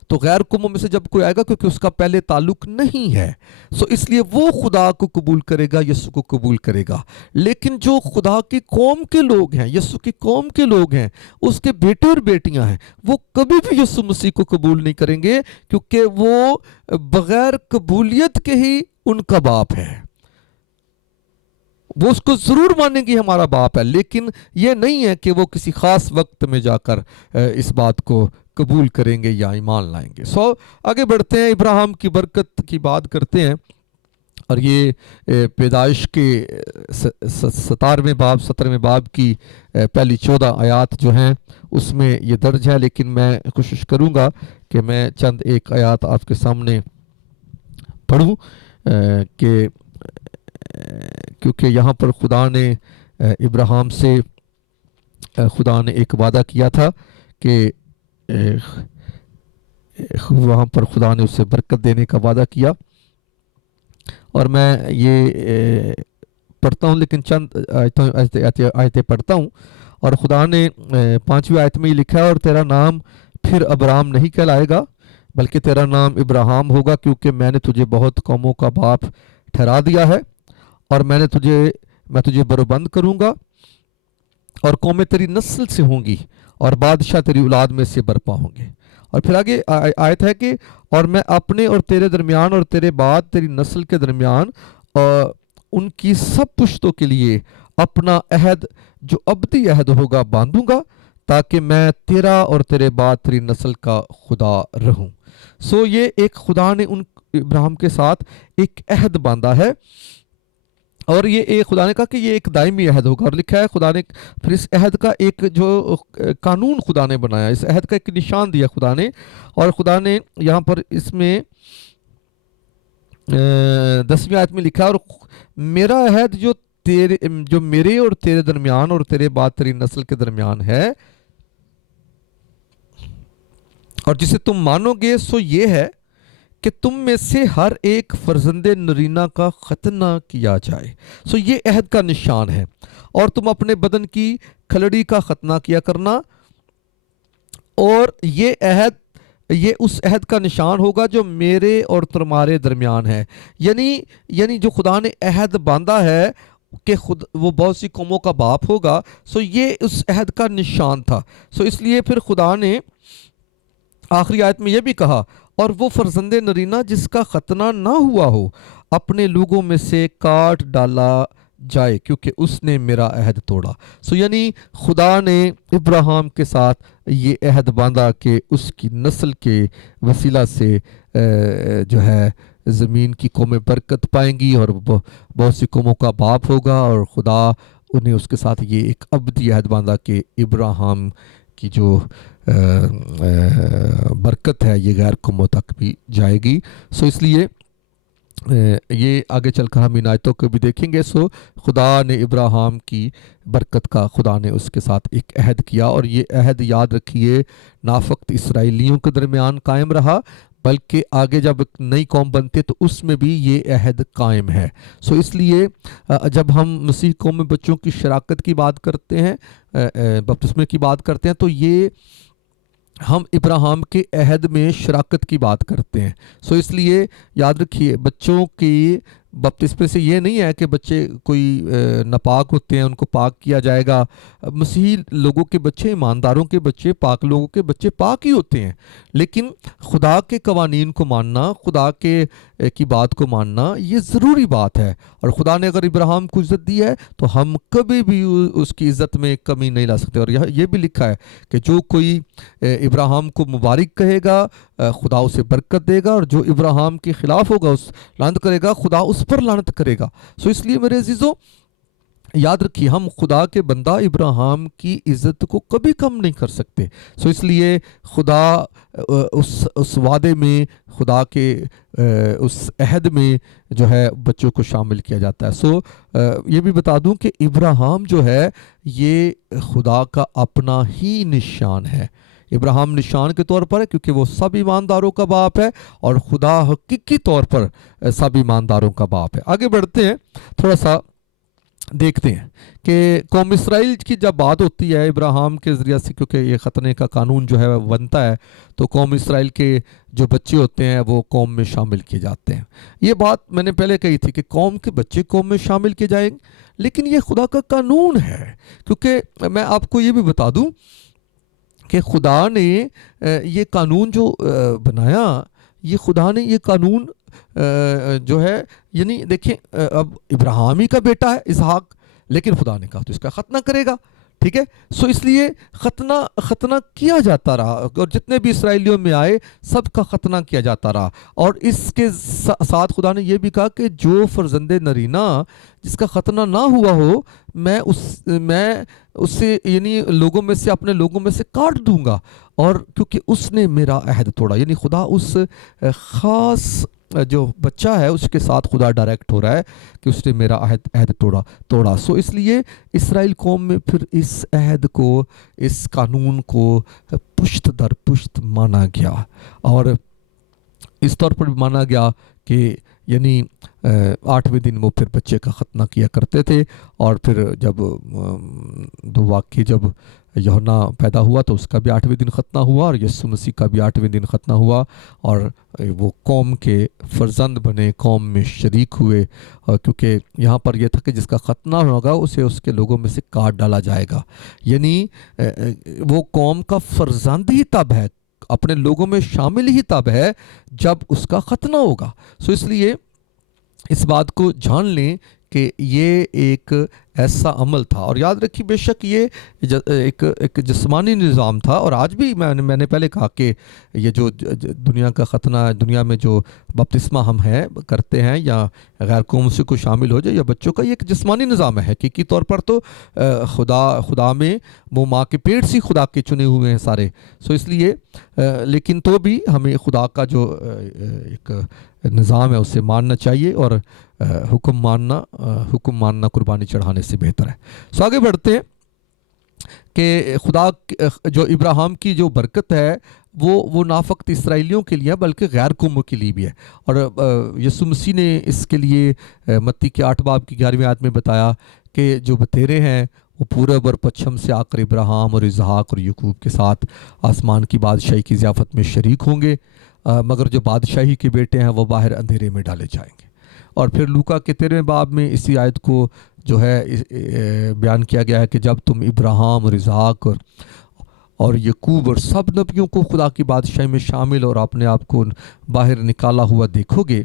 تو غیر قوموں میں سے جب کوئی آئے گا کیونکہ اس کا پہلے تعلق نہیں ہے، سو اس لیے وہ خدا کو قبول کرے گا، یسوع کو قبول کرے گا. لیکن جو خدا کی قوم کے لوگ ہیں، یسوع کی قوم کے لوگ ہیں، اس کے بیٹے اور بیٹیاں ہیں، وہ کبھی بھی یسوع مسیح کو قبول نہیں کریں گے، کیونکہ وہ بغیر قبولیت کے ہی ان کا باپ ہے. وہ اس کو ضرور مانیں گے ہمارا باپ ہے، لیکن یہ نہیں ہے کہ وہ کسی خاص وقت میں جا کر اس بات کو قبول کریں گے یا ایمان لائیں گے. سو آگے بڑھتے ہیں، ابراہیم کی برکت کی بات کرتے ہیں، اور یہ پیدائش کے 17ویں باب کی پہلی 14 آیات جو ہیں اس میں یہ درج ہے. لیکن میں کوشش کروں گا کہ میں چند ایک آیات آپ کے سامنے پڑھوں کہ کیونکہ یہاں پر خدا نے ابراہیم سے خدا نے ایک وعدہ کیا تھا کہ وہاں پر خدا نے اسے برکت دینے کا وعدہ کیا. اور میں یہ پڑھتا ہوں، لیکن چند آیتیں پڑھتا ہوں. اور خدا نے 5ویں آیت میں یہ لکھا ہے، اور تیرا نام پھر ابرام نہیں کہلائے گا بلکہ تیرا نام ابراہیم ہوگا، کیونکہ میں نے تجھے بہت قوموں کا باپ ٹھہرا دیا ہے، اور میں تجھے بروبند کروں گا، اور قومیں تیری نسل سے ہوں گی، اور بادشاہ تیری اولاد میں سے برپا ہوں گے. اور پھر آگے آیت ہے کہ اور میں اپنے اور تیرے درمیان اور تیرے بعد تیری نسل کے درمیان ان کی سب پشتوں کے لیے اپنا عہد جو ابدی عہد ہوگا باندھوں گا، تاکہ میں تیرا اور تیرے بعد تیری نسل کا خدا رہوں. سو یہ ایک خدا نے ان ابراہیم کے ساتھ ایک عہد باندھا ہے، اور یہ ایک خدا نے کہا کہ یہ ایک دائمی عہد ہوگا، اور لکھا ہے خدا نے پھر اس عہد کا ایک جو قانون خدا نے بنایا، اس عہد کا ایک نشان دیا خدا نے. اور خدا نے یہاں پر اس میں 10ویں آیت میں لکھا، اور میرا عہد جو میرے اور تیرے درمیان اور تیرے بعد تیری نسل کے درمیان ہے، اور جسے تم مانو گے، سو یہ ہے کہ تم میں سے ہر ایک فرزند نرینہ کا ختنہ کیا جائے. سو یہ عہد کا نشان ہے، اور تم اپنے بدن کی کھلڑی کا ختنہ کیا کرنا، اور یہ اس عہد کا نشان ہوگا جو میرے اور تمہارے درمیان ہے. یعنی جو خدا نے عہد باندھا ہے کہ وہ بہت سی قوموں کا باپ ہوگا، سو یہ اس عہد کا نشان تھا. سو اس لیے پھر خدا نے آخری آیت میں یہ بھی کہا، اور وہ فرزند نرینہ جس کا ختنہ نہ ہوا ہو اپنے لوگوں میں سے کاٹ ڈالا جائے، کیونکہ اس نے میرا عہد توڑا. سو یعنی خدا نے ابراہیم کے ساتھ یہ عہد باندھا کہ اس کی نسل کے وسیلہ سے جو ہے زمین کی قومیں برکت پائیں گی، اور بہت سی قوموں کا باپ ہوگا، اور خدا انہیں اس کے ساتھ یہ ایک ابدی عہد باندھا کہ ابراہیم کی جو برکت ہے یہ غیر قوموں تک بھی جائے گی. سو اس لیے یہ آگے چل کر ہم ان آیتوں کو بھی دیکھیں گے. سو خدا نے ابراہیم کی برکت کا خدا نے اس کے ساتھ ایک عہد کیا، اور یہ عہد یاد رکھیے نہ فقط اسرائیلیوں کے درمیان قائم رہا بلکہ آگے جب ایک نئی قوم بنتی ہے تو اس میں بھی یہ عہد قائم ہے. سو اس لیے جب ہم مسیح قوم میں بچوں کی شراکت کی بات کرتے ہیں، بپتسمے کی بات کرتے ہیں، تو یہ ہم ابراہیم کے عہد میں شراکت کی بات کرتے ہیں. سو اس لیے یاد رکھیے بچوں کی بپتسمے سے یہ نہیں ہے کہ بچے کوئی ناپاک ہوتے ہیں ان کو پاک کیا جائے گا. مسیحی لوگوں کے بچے، ایمانداروں کے بچے، پاک لوگوں کے بچے پاک ہی ہوتے ہیں، لیکن خدا کے قوانین کو ماننا، خدا کی بات کو ماننا یہ ضروری بات ہے. اور خدا نے اگر ابراہیم کو عزت دی ہے تو ہم کبھی بھی اس کی عزت میں کمی نہیں لا سکتے. اور یہ بھی لکھا ہے کہ جو کوئی ابراہیم کو مبارک کہے گا خدا اسے برکت دے گا، اور جو ابراہیم کے خلاف ہوگا اس لعنت کرے گا خدا اس پر لعنت کرے گا. سو اس لیے میرے عزیزو یاد رکھیے ہم خدا کے بندہ ابراہیم کی عزت کو کبھی کم نہیں کر سکتے. سو اس لیے خدا اس وعدے میں، خدا کے اس عہد میں جو ہے بچوں کو شامل کیا جاتا ہے. سو یہ بھی بتا دوں کہ ابراہیم جو ہے یہ خدا کا اپنا ہی نشان ہے. ابراہیم نشان کے طور پر ہے کیونکہ وہ سب ایمانداروں کا باپ ہے، اور خدا حقیقی طور پر سب ایمانداروں کا باپ ہے. آگے بڑھتے ہیں، تھوڑا سا دیکھتے ہیں کہ قوم اسرائیل کی جب بات ہوتی ہے ابراہیم کے ذریعہ سے، کیونکہ یہ ختنے کا قانون جو ہے بنتا ہے تو قوم اسرائیل کے جو بچے ہوتے ہیں وہ قوم میں شامل کیے جاتے ہیں. یہ بات میں نے پہلے کہی تھی کہ قوم کے بچے قوم میں شامل کیے جائیں گے، لیکن یہ خدا کا قانون ہے. کیونکہ میں آپ کو یہ بھی بتا دوں کہ خدا نے یہ قانون جو بنایا، یہ خدا نے یہ قانون جو ہے، یعنی دیکھیں اب ابراہیم ہی کا بیٹا ہے اسحاق، لیکن خدا نے کہا تو اس کا ختنہ کرے گا. ٹھیک ہے. سو اس لیے ختنہ کیا جاتا رہا، اور جتنے بھی اسرائیلیوں میں آئے سب کا ختنہ کیا جاتا رہا. اور اس کے ساتھ خدا نے یہ بھی کہا کہ جو فرزند نرینہ جس کا ختنہ نہ ہوا ہو میں اسے یعنی لوگوں میں سے، اپنے لوگوں میں سے کاٹ دوں گا. اور کیونکہ اس نے میرا عہد توڑا، یعنی خدا اس خاص جو بچہ ہے اس کے ساتھ خدا ڈائریکٹ ہو رہا ہے کہ اس نے میرا عہد توڑا. سو اس لیے اسرائیل قوم میں پھر اس عہد کو، اس قانون کو پشت در پشت مانا گیا، اور اس طور پر بھی مانا گیا کہ یعنی 8ویں دن وہ پھر بچے کا ختنہ کیا کرتے تھے. اور پھر جب 2 واقعے جب یوحنا پیدا ہوا تو اس کا بھی 8ویں دن ختنہ ہوا، اور یسوع مسیح کا بھی 8ویں دن ختنہ ہوا، اور وہ قوم کے فرزند بنے، قوم میں شریک ہوئے. کیونکہ یہاں پر یہ تھا کہ جس کا ختنہ ہوگا اسے اس کے لوگوں میں سے کاٹ ڈالا جائے گا. یعنی وہ قوم کا فرزند ہی تب ہے، اپنے لوگوں میں شامل ہی تب ہے جب اس کا ختنہ ہوگا. سو اس لیے اس بات کو جان لیں کہ یہ ایک ایسا عمل تھا. اور یاد رکھیے بے شک یہ ایک جسمانی نظام تھا، اور آج بھی میں نے پہلے کہا کہ یہ جو دنیا کا ختنہ، دنیا میں جو بپتسمہ ہم کرتے ہیں یا غیر قوم سے کو شامل ہو جائے یا بچوں کا، یہ ایک جسمانی نظام ہے. حقیقی طور پر تو خدا میں وہ ماں کے پیٹ سے خدا کے چنے ہوئے ہیں سارے. سو اس لیے لیکن تو بھی ہمیں خدا کا جو ایک نظام ہے اسے ماننا چاہیے، اور حکم ماننا قربانی چڑھانے سے بہتر ہے. سو آگے بڑھتے ہیں کہ خدا جو ابراہیم کی جو برکت ہے وہ نہ فقط اسرائیلیوں کے لیے بلکہ غیر قوموں کے لیے بھی ہے. اور یسوع مسیح نے اس کے لیے متی کے 8 باب کی 11ویں آیت میں بتایا کہ جو بتیرے ہیں وہ پورب اور پچھم سے آ کر ابراہیم اور اسحاق اور یعقوب کے ساتھ آسمان کی بادشاہی کی ضیافت میں شریک ہوں گے، مگر جو بادشاہی کے بیٹے ہیں وہ باہر اندھیرے میں ڈالے جائیں گے. اور پھر لوکا کے 13ویں باب میں اسی آیت کو جو ہے بیان کیا گیا ہے کہ جب تم ابراہیم اور اسحاق اور یعقوب اور سب نبیوں کو خدا کی بادشاہی میں شامل اور اپنے آپ کو باہر نکالا ہوا دیکھو گے،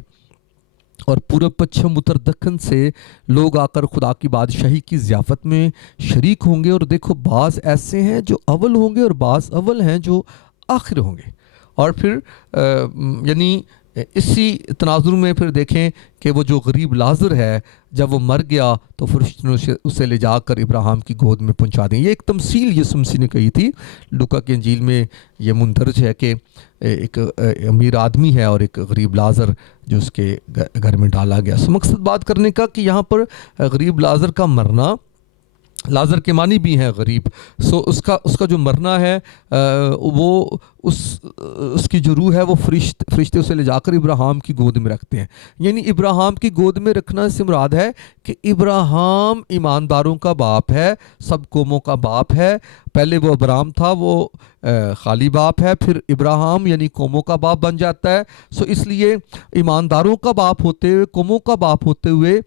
اور پورب پچھم اتر دکن سے لوگ آ کر خدا کی بادشاہی کی ضیافت میں شریک ہوں گے. اور دیکھو بعض ایسے ہیں جو اول ہوں گے اور بعض اول ہیں جو آخر ہوں گے. اور پھر یعنی اسی تناظر میں پھر دیکھیں کہ وہ جو غریب لازر ہے جب وہ مر گیا تو فرشتوں نے اسے لے جا کر ابراہیم کی گود میں پہنچا دیں. یہ ایک تمثیل یسوع مسیح نے کہی تھی. لوکا کی انجیل میں یہ مندرج ہے کہ ایک امیر آدمی ہے اور ایک غریب لازر جو اس کے گھر میں ڈالا گیا. سو مقصد بات کرنے کا کہ یہاں پر غریب لازر کا مرنا، لازر کے معنی بھی ہیں غریب، سو اس کا جو مرنا ہے وہ اس کی جو روح ہے وہ فرشتے اسے لے جا کر ابراہیم کی گود میں رکھتے ہیں. یعنی ابراہیم کی گود میں رکھنا سے مراد ہے کہ ابراہیم ایمانداروں کا باپ ہے، سب قوموں کا باپ ہے. پہلے وہ ابرام تھا، وہ خالی باپ ہے، پھر ابراہیم یعنی قوموں کا باپ بن جاتا ہے. سو اس لیے ایمانداروں کا باپ ہوتے ہوئے، قوموں کا باپ ہوتے ہوئے،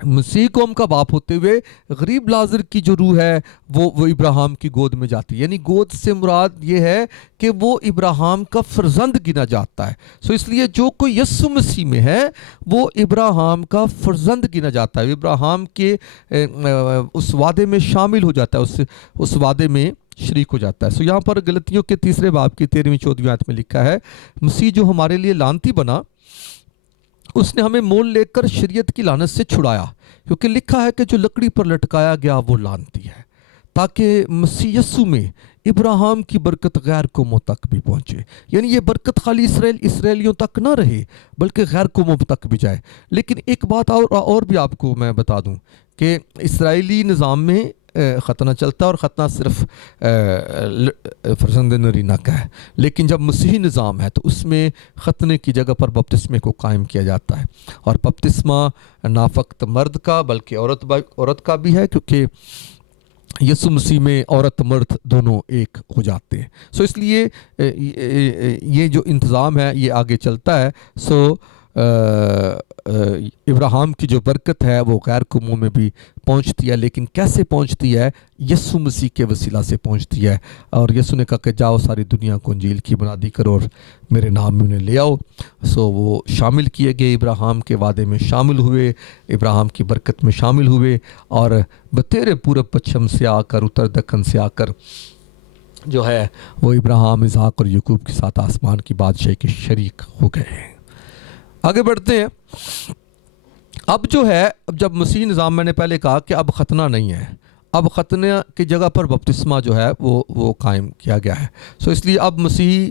مسیح قوم کا باپ ہوتے ہوئے غریب لازر کی جو روح ہے وہ ابراہیم کی گود میں جاتی ہے. یعنی گود سے مراد یہ ہے کہ وہ ابراہیم کا فرزند گنا جاتا ہے. سو اس لیے جو کوئی یسوع مسیح میں ہے وہ ابراہیم کا فرزند گنا جاتا ہے، ابراہیم کے اس وعدے میں شامل ہو جاتا ہے، اس وعدے میں شریک ہو جاتا ہے. سو یہاں پر غلطیوں کے 3 باب کی 13-14 آیت میں لکھا ہے، مسیح جو ہمارے لیے لعنتی بنا، اس نے ہمیں مول لے کر شریعت کی لعنت سے چھڑایا، کیونکہ لکھا ہے کہ جو لکڑی پر لٹکایا گیا وہ لعنتی ہے، تاکہ مسیح یسوع میں ابراہیم کی برکت غیر قوموں تک بھی پہنچے. یعنی یہ برکت خالی اسرائیلیوں تک نہ رہے بلکہ غیر قوموں تک بھی جائے. لیکن ایک بات اور بھی آپ کو میں بتا دوں کہ اسرائیلی نظام میں ختنہ چلتا ہے، اور ختنہ صرف فرزند نرینہ کا ہے. لیکن جب مسیحی نظام ہے تو اس میں ختنے کی جگہ پر بپتسمے کو قائم کیا جاتا ہے، اور بپتسمہ نہ فقط مرد کا بلکہ عورت کا بھی ہے، کیونکہ یسوع مسیح میں عورت مرد دونوں ایک ہو جاتے ہیں. سو اس لیے یہ جو انتظام ہے یہ آگے چلتا ہے. سو ابراہیم کی جو برکت ہے وہ غیر قوموں میں بھی پہنچتی ہے، لیکن کیسے پہنچتی ہے؟ یسوع مسیح کے وسیلہ سے پہنچتی ہے. اور یسوع نے کہا کہ جاؤ ساری دنیا کو انجیل کی بنادی کرو اور میرے نام میں انہیں لے آؤ. سو وہ شامل کیے گئے، ابراہیم کے وعدے میں شامل ہوئے، ابراہیم کی برکت میں شامل ہوئے، اور بطیر پورب پچھم سے آ کر، اتر دکن سے آ کر جو ہے وہ ابراہیم، اسحاق اور یعقوب کے ساتھ آسمان کی بادشاہی کے شریک ہو گئے ہیں. آگے بڑھتے ہیں. اب جو ہے، اب جب مسیح نظام، میں نے پہلے کہا کہ اب ختنہ نہیں ہے، اب ختنہ کی جگہ پر بپتسمہ جو ہے وہ قائم کیا گیا ہے. سو اس لیے اب مسیح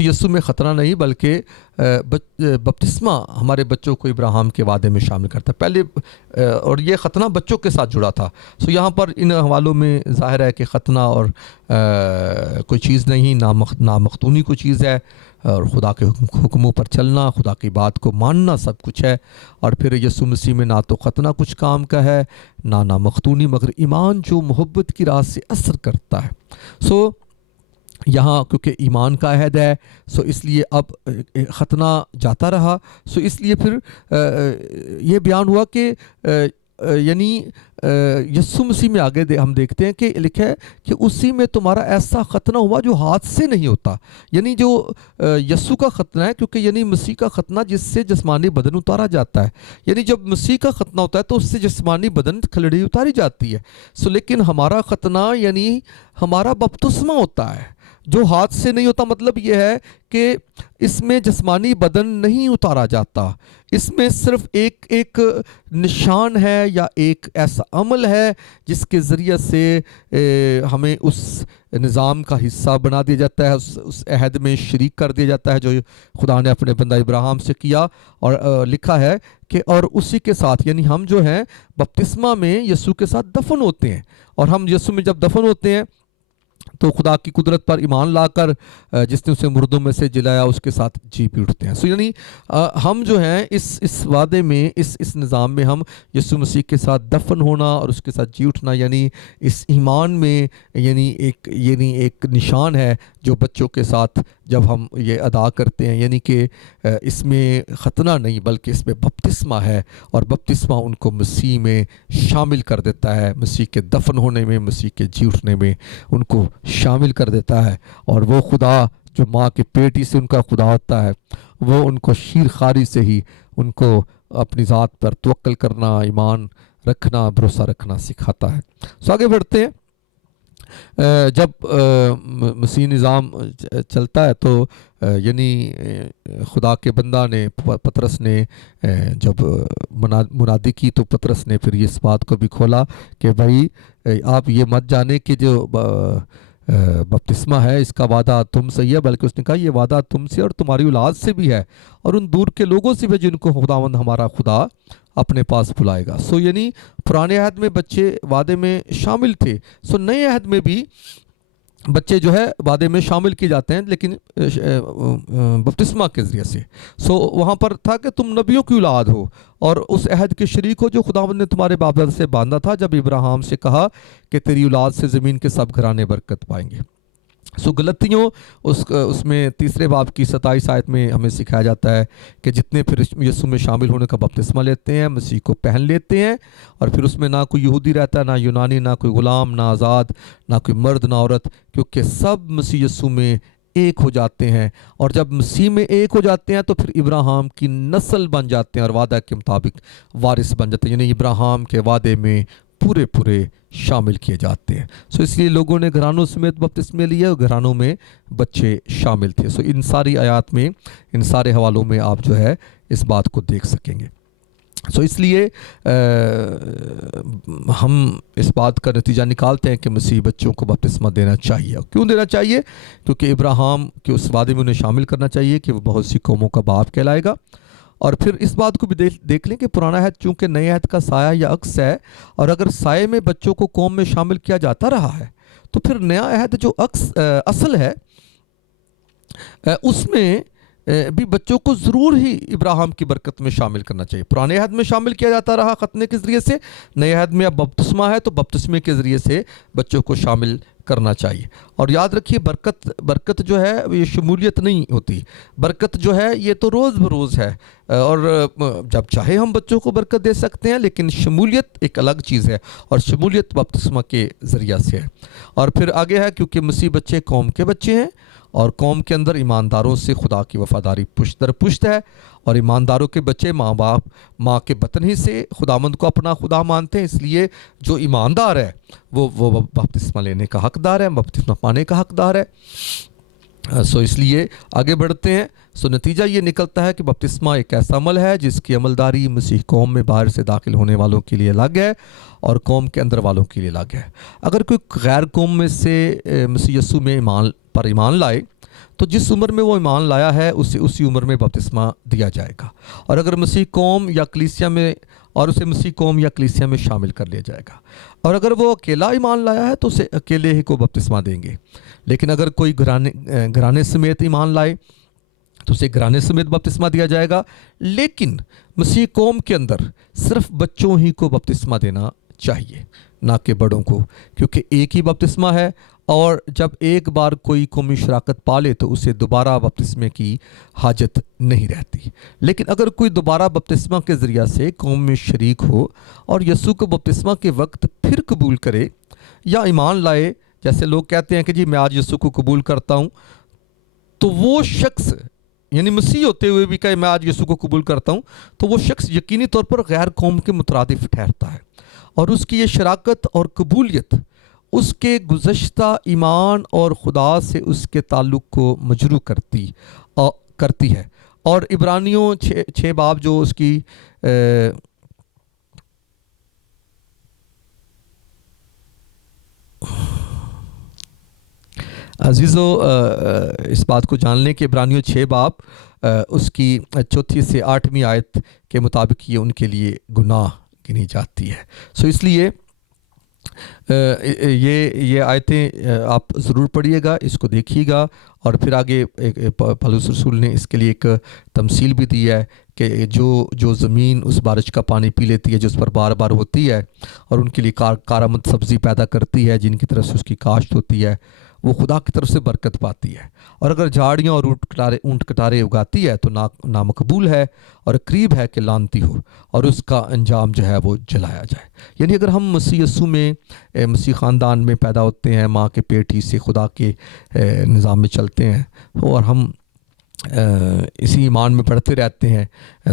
یسوع میں ختنہ نہیں بلکہ بپتسمہ ہمارے بچوں کو ابراہیم کے وعدے میں شامل کرتا ہے پہلے، اور یہ ختنہ بچوں کے ساتھ جڑا تھا. سو یہاں پر ان حوالوں میں ظاہر ہے کہ ختنہ اور کوئی چیز نہیں، نامختونی کوئی چیز ہے، اور خدا کے حکموں پر چلنا، خدا کی بات کو ماننا سب کچھ ہے. اور پھر یسوع مسیح میں نہ تو ختنہ کچھ کام کا ہے، نہ مختونی، مگر ایمان جو محبت کی راہ سے اثر کرتا ہے. سو یہاں کیونکہ ایمان کا عہد ہے، سو اس لیے اب ختنہ جاتا رہا. سو اس لیے پھر یہ بیان ہوا کہ یعنی یسوع مسیح میں آگے ہم دیکھتے ہیں کہ لکھا ہے کہ اسی میں تمہارا ایسا ختنہ ہوا جو ہاتھ سے نہیں ہوتا. یعنی جو یسوع کا ختنہ ہے، کیونکہ یعنی مسیح کا ختنہ جس سے جسمانی بدن اتارا جاتا ہے، یعنی جب مسیح کا ختنہ ہوتا ہے تو اس سے جسمانی بدن کھلڑی اتاری جاتی ہے. سو لیکن ہمارا ختنہ یعنی ہمارا بپتسمہ ہوتا ہے جو ہاتھ سے نہیں ہوتا. مطلب یہ ہے کہ اس میں جسمانی بدن نہیں اتارا جاتا، اس میں صرف ایک نشان ہے یا ایک ایسا عمل ہے جس کے ذریعے سے ہمیں اس نظام کا حصہ بنا دیا جاتا ہے، اس عہد میں شریک کر دیا جاتا ہے جو خدا نے اپنے بندہ ابراہیم سے کیا. اور لکھا ہے کہ اور اسی کے ساتھ، یعنی ہم جو ہیں بپتسمہ میں یسوع کے ساتھ دفن ہوتے ہیں، اور ہم یسوع میں جب دفن ہوتے ہیں تو خدا کی قدرت پر ایمان لا کر جس نے اسے مردوں میں سے جلایا اس کے ساتھ جی بھی اٹھتے ہیں. سو یعنی ہم جو ہیں اس وعدے میں، اس نظام میں ہم یسوع مسیح کے ساتھ دفن ہونا اور اس کے ساتھ جی اٹھنا، یعنی اس ایمان میں یعنی ایک نشان ہے جو بچوں کے ساتھ جب ہم یہ ادا کرتے ہیں. یعنی کہ اس میں ختنہ نہیں بلکہ اس میں بپتسمہ ہے، اور بپتسمہ ان کو مسیح میں شامل کر دیتا ہے، مسیح کے دفن ہونے میں، مسیح کے جی اٹھنے میں ان کو شامل کر دیتا ہے. اور وہ خدا جو ماں کے پیٹ ہی سے ان کا خدا ہوتا ہے، وہ ان کو شیر خاری سے ہی ان کو اپنی ذات پر توکل کرنا، ایمان رکھنا، بھروسہ رکھنا سکھاتا ہے. سو آگے بڑھتے ہیں. جب مسیح نظام چلتا ہے تو یعنی خدا کے بندہ نے پطرس نے جب منادی کی تو پطرس نے پھر اس بات کو بھی کھولا کہ بھائی آپ یہ مت جانے کہ جو بپتسمہ ہے اس کا وعدہ تم سے ہی ہے، بلکہ اس نے کہا یہ وعدہ تم سے اور تمہاری اولاد سے بھی ہے اور ان دور کے لوگوں سے بھی جن کو خداوند ہمارا خدا اپنے پاس بلائے گا۔ یعنی پرانے عہد میں بچے وعدے میں شامل تھے، نئے عہد میں بھی بچے جو ہے وعدے میں شامل کیے جاتے ہیں، لیکن بپتسمہ کے ذریعے سے۔ وہاں پر تھا کہ تم نبیوں کی اولاد ہو اور اس عہد کے شریک ہو جو خداوند نے تمہارے باپ دادا سے باندھا تھا جب ابراہیم سے کہا کہ تیری اولاد سے زمین کے سب گھرانے برکت پائیں گے۔ غلطیوں اس میں تیسرے باب کی 27 آیت میں ہمیں سکھایا جاتا ہے کہ جتنے پھر یسوع میں شامل ہونے کا بپتسمہ لیتے ہیں، مسیح کو پہن لیتے ہیں، اور پھر اس میں نہ کوئی یہودی رہتا ہے، نہ یونانی، نہ کوئی غلام، نہ آزاد، نہ کوئی مرد، نہ عورت، کیونکہ سب مسیح یسوع میں ایک ہو جاتے ہیں۔ اور جب مسیح میں ایک ہو جاتے ہیں تو پھر ابراہیم کی نسل بن جاتے ہیں اور وعدہ کے مطابق وارث بن جاتے ہیں، یعنی ابراہیم کے وعدے میں پورے شامل کیے جاتے ہیں۔ اس لیے لوگوں نے گھرانوں سمیت بپتسمے لیے اور گھرانوں میں بچے شامل تھے۔ ان ساری آیات میں، ان سارے حوالوں میں آپ جو ہے اس بات کو دیکھ سکیں گے۔ اس لیے ہم اس بات کا نتیجہ نکالتے ہیں کہ مسیح بچوں کو بپتسمہ دینا چاہیے۔ کیوں دینا چاہیے؟ کیونکہ ابراہیم کے اس وعدے میں انہیں شامل کرنا چاہیے کہ وہ بہت سی قوموں کا باپ کہلائے گا۔ اور پھر اس بات کو بھی دیکھ لیں کہ پرانا عہد چونکہ نئے عہد کا سایہ یا عکس ہے، اور اگر سائے میں بچوں کو قوم میں شامل کیا جاتا رہا ہے تو پھر نیا عہد جو اصل ہے اس میں بھی بچوں کو ضرور ہی ابراہیم کی برکت میں شامل کرنا چاہیے۔ پرانے عہد میں شامل کیا جاتا رہا ختنے کے ذریعے سے، نئے عہد میں اب بپتسمہ ہے تو بپتسمے کے ذریعے سے بچوں کو شامل کرنا چاہیے۔ اور یاد رکھیے برکت جو ہے یہ شمولیت نہیں ہوتی، برکت جو ہے یہ تو روز بروز ہے، اور جب چاہے ہم بچوں کو برکت دے سکتے ہیں، لیکن شمولیت ایک الگ چیز ہے، اور شمولیت بپتسمہ کے ذریعہ سے ہے۔ اور پھر آگے ہے کیونکہ مسیح بچے قوم کے بچے ہیں، اور قوم کے اندر ایمانداروں سے خدا کی وفاداری پشت در پشت ہے، اور ایمانداروں کے بچے ماں کے بطن ہی سے خداوند کو اپنا خدا مانتے ہیں، اس لیے جو ایماندار ہے وہ بپتسمہ لینے کا حقدار ہے، بپتسمہ پانے کا حقدار ہے۔ اس لیے آگے بڑھتے ہیں۔ نتیجہ یہ نکلتا ہے کہ بپتسمہ ایک ایسا عمل ہے جس کی عملداری مسیح قوم میں باہر سے داخل ہونے والوں کے لیے الگ ہے اور قوم کے اندر والوں کے لیے الگ ہے۔ اگر کوئی غیر قوم میں سے مسیح یسوع میں ایمان لائے تو جس عمر میں وہ ایمان لایا ہے اسے اسی عمر میں بپتسمہ دیا جائے گا، اور اگر مسیح قوم یا کلیسیا میں اور اسے مسیح قوم یا کلیسیا میں شامل کر لیا جائے گا، اور اگر وہ اکیلا ایمان لایا ہے تو اسے اکیلے ہی کو بپتسمہ دیں گے۔ لیکن اگر کوئی گھرانے سمیت ایمان لائے تو اسے گھرانے سمیت بپتسمہ دیا جائے گا، لیکن مسیح قوم کے اندر صرف بچوں ہی کو بپتسمہ دینا چاہیے، نہ کہ بڑوں کو، کیونکہ ایک ہی بپتسمہ ہے، اور جب ایک بار کوئی قومی شراکت پالے تو اسے دوبارہ بپتسمے کی حاجت نہیں رہتی۔ لیکن اگر کوئی دوبارہ بپتسمہ کے ذریعہ سے قوم میں شریک ہو اور یسوع کو بپتسمہ کے وقت پھر قبول کرے یا ایمان لائے، جیسے لوگ کہتے ہیں کہ جی میں آج یسوع کو قبول کرتا ہوں، تو وہ شخص یعنی مسیح ہوتے ہوئے بھی کہے میں آج یسوع کو قبول کرتا ہوں، تو وہ شخص یقینی طور پر غیر قوم کے مترادف ٹھہرتا ہے، اور اس کی یہ شراکت اور قبولیت اس کے گزشتہ ایمان اور خدا سے اس کے تعلق کو مجروح کرتی ہے۔ اور عبرانیوں 6 باب جو اس کی عزیزو اس بات کو جان لیں کہ عبرانیوں 6 باب اس کی 4 سے 8 آیت کے مطابق یہ ان کے لیے گناہ گنی جاتی ہے۔ اس لیے یہ آیتیں آپ ضرور پڑھیے گا، اس کو دیکھیے گا، اور پھر آگے پولس رسول نے اس کے لیے ایک تمثیل بھی دی ہے کہ جو زمین اس بارش کا پانی پی لیتی ہے جو اس پر بار بار ہوتی ہے، اور ان کے لیے کارآمد سبزی پیدا کرتی ہے جن کی طرف سے اس کی کاشت ہوتی ہے، وہ خدا کی طرف سے برکت پاتی ہے، اور اگر جھاڑیاں اور اونٹ کٹارے اگاتی ہے تو نامقبول ہے اور قریب ہے کہ لعنتی ہو، اور اس کا انجام جو ہے وہ جلایا جائے۔ یعنی اگر ہم مسیح یسوع میں مسیح خاندان میں پیدا ہوتے ہیں، ماں کے پیٹ ہی سے خدا کے نظام میں چلتے ہیں، اور ہم اسی ایمان میں بڑھتے رہتے ہیں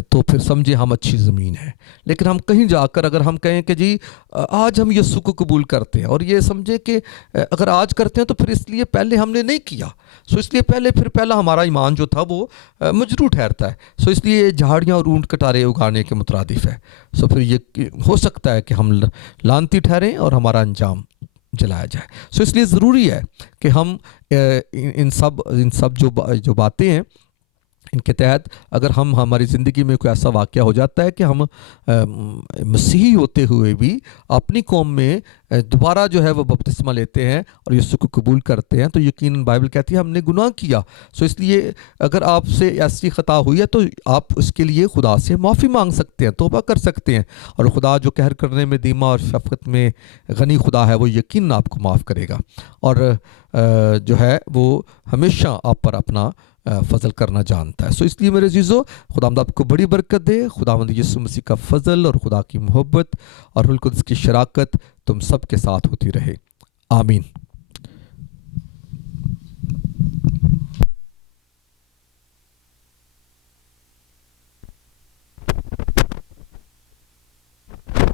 تو پھر سمجھے ہم اچھی زمین ہے. لیکن ہم کہیں جا کر اگر ہم کہیں کہ جی آج ہم یسوع کو قبول کرتے ہیں اور یہ سمجھیں کہ اگر آج کرتے ہیں تو پھر اس لیے پہلے ہم نے نہیں کیا, سو اس لیے پہلا ہمارا ایمان جو تھا وہ مجروح ٹھہرتا ہے. سو اس لیے جھاڑیاں اور اونٹ کٹارے اگانے کے مترادف ہے. سو پھر یہ ہو سکتا ہے کہ ہم لعنتی ٹھہریں اور ہمارا انجام جلایا جائے. سو اس لیے ضروری ہے کہ ہم ان سب جو باتیں ہیں ان کے تحت اگر ہماری زندگی میں کوئی ایسا واقعہ ہو جاتا ہے کہ ہم مسیحی ہوتے ہوئے بھی اپنی قوم میں دوبارہ جو ہے وہ بپتسمہ لیتے ہیں اور یسوع کو قبول کرتے ہیں تو یقیناً بائبل کہتی ہے ہم نے گناہ کیا. سو اس لیے اگر آپ سے ایسی خطا ہوئی ہے تو آپ اس کے لیے خدا سے معافی مانگ سکتے ہیں, توبہ کر سکتے ہیں, اور خدا جو قہر کرنے میں دیما اور شفقت میں غنی خدا ہے وہ یقیناً آپ کو معاف کرے گا اور جو ہے وہ ہمیشہ آپ پر اپنا فضل کرنا جانتا ہے. سو اس لیے میرے عزیزو, خداوند آپ کو بڑی برکت دے. خداوند یسوع مسیح کا فضل اور خدا کی محبت اور روح القدس کی شراکت تم سب کے ساتھ ہوتی رہے. آمین.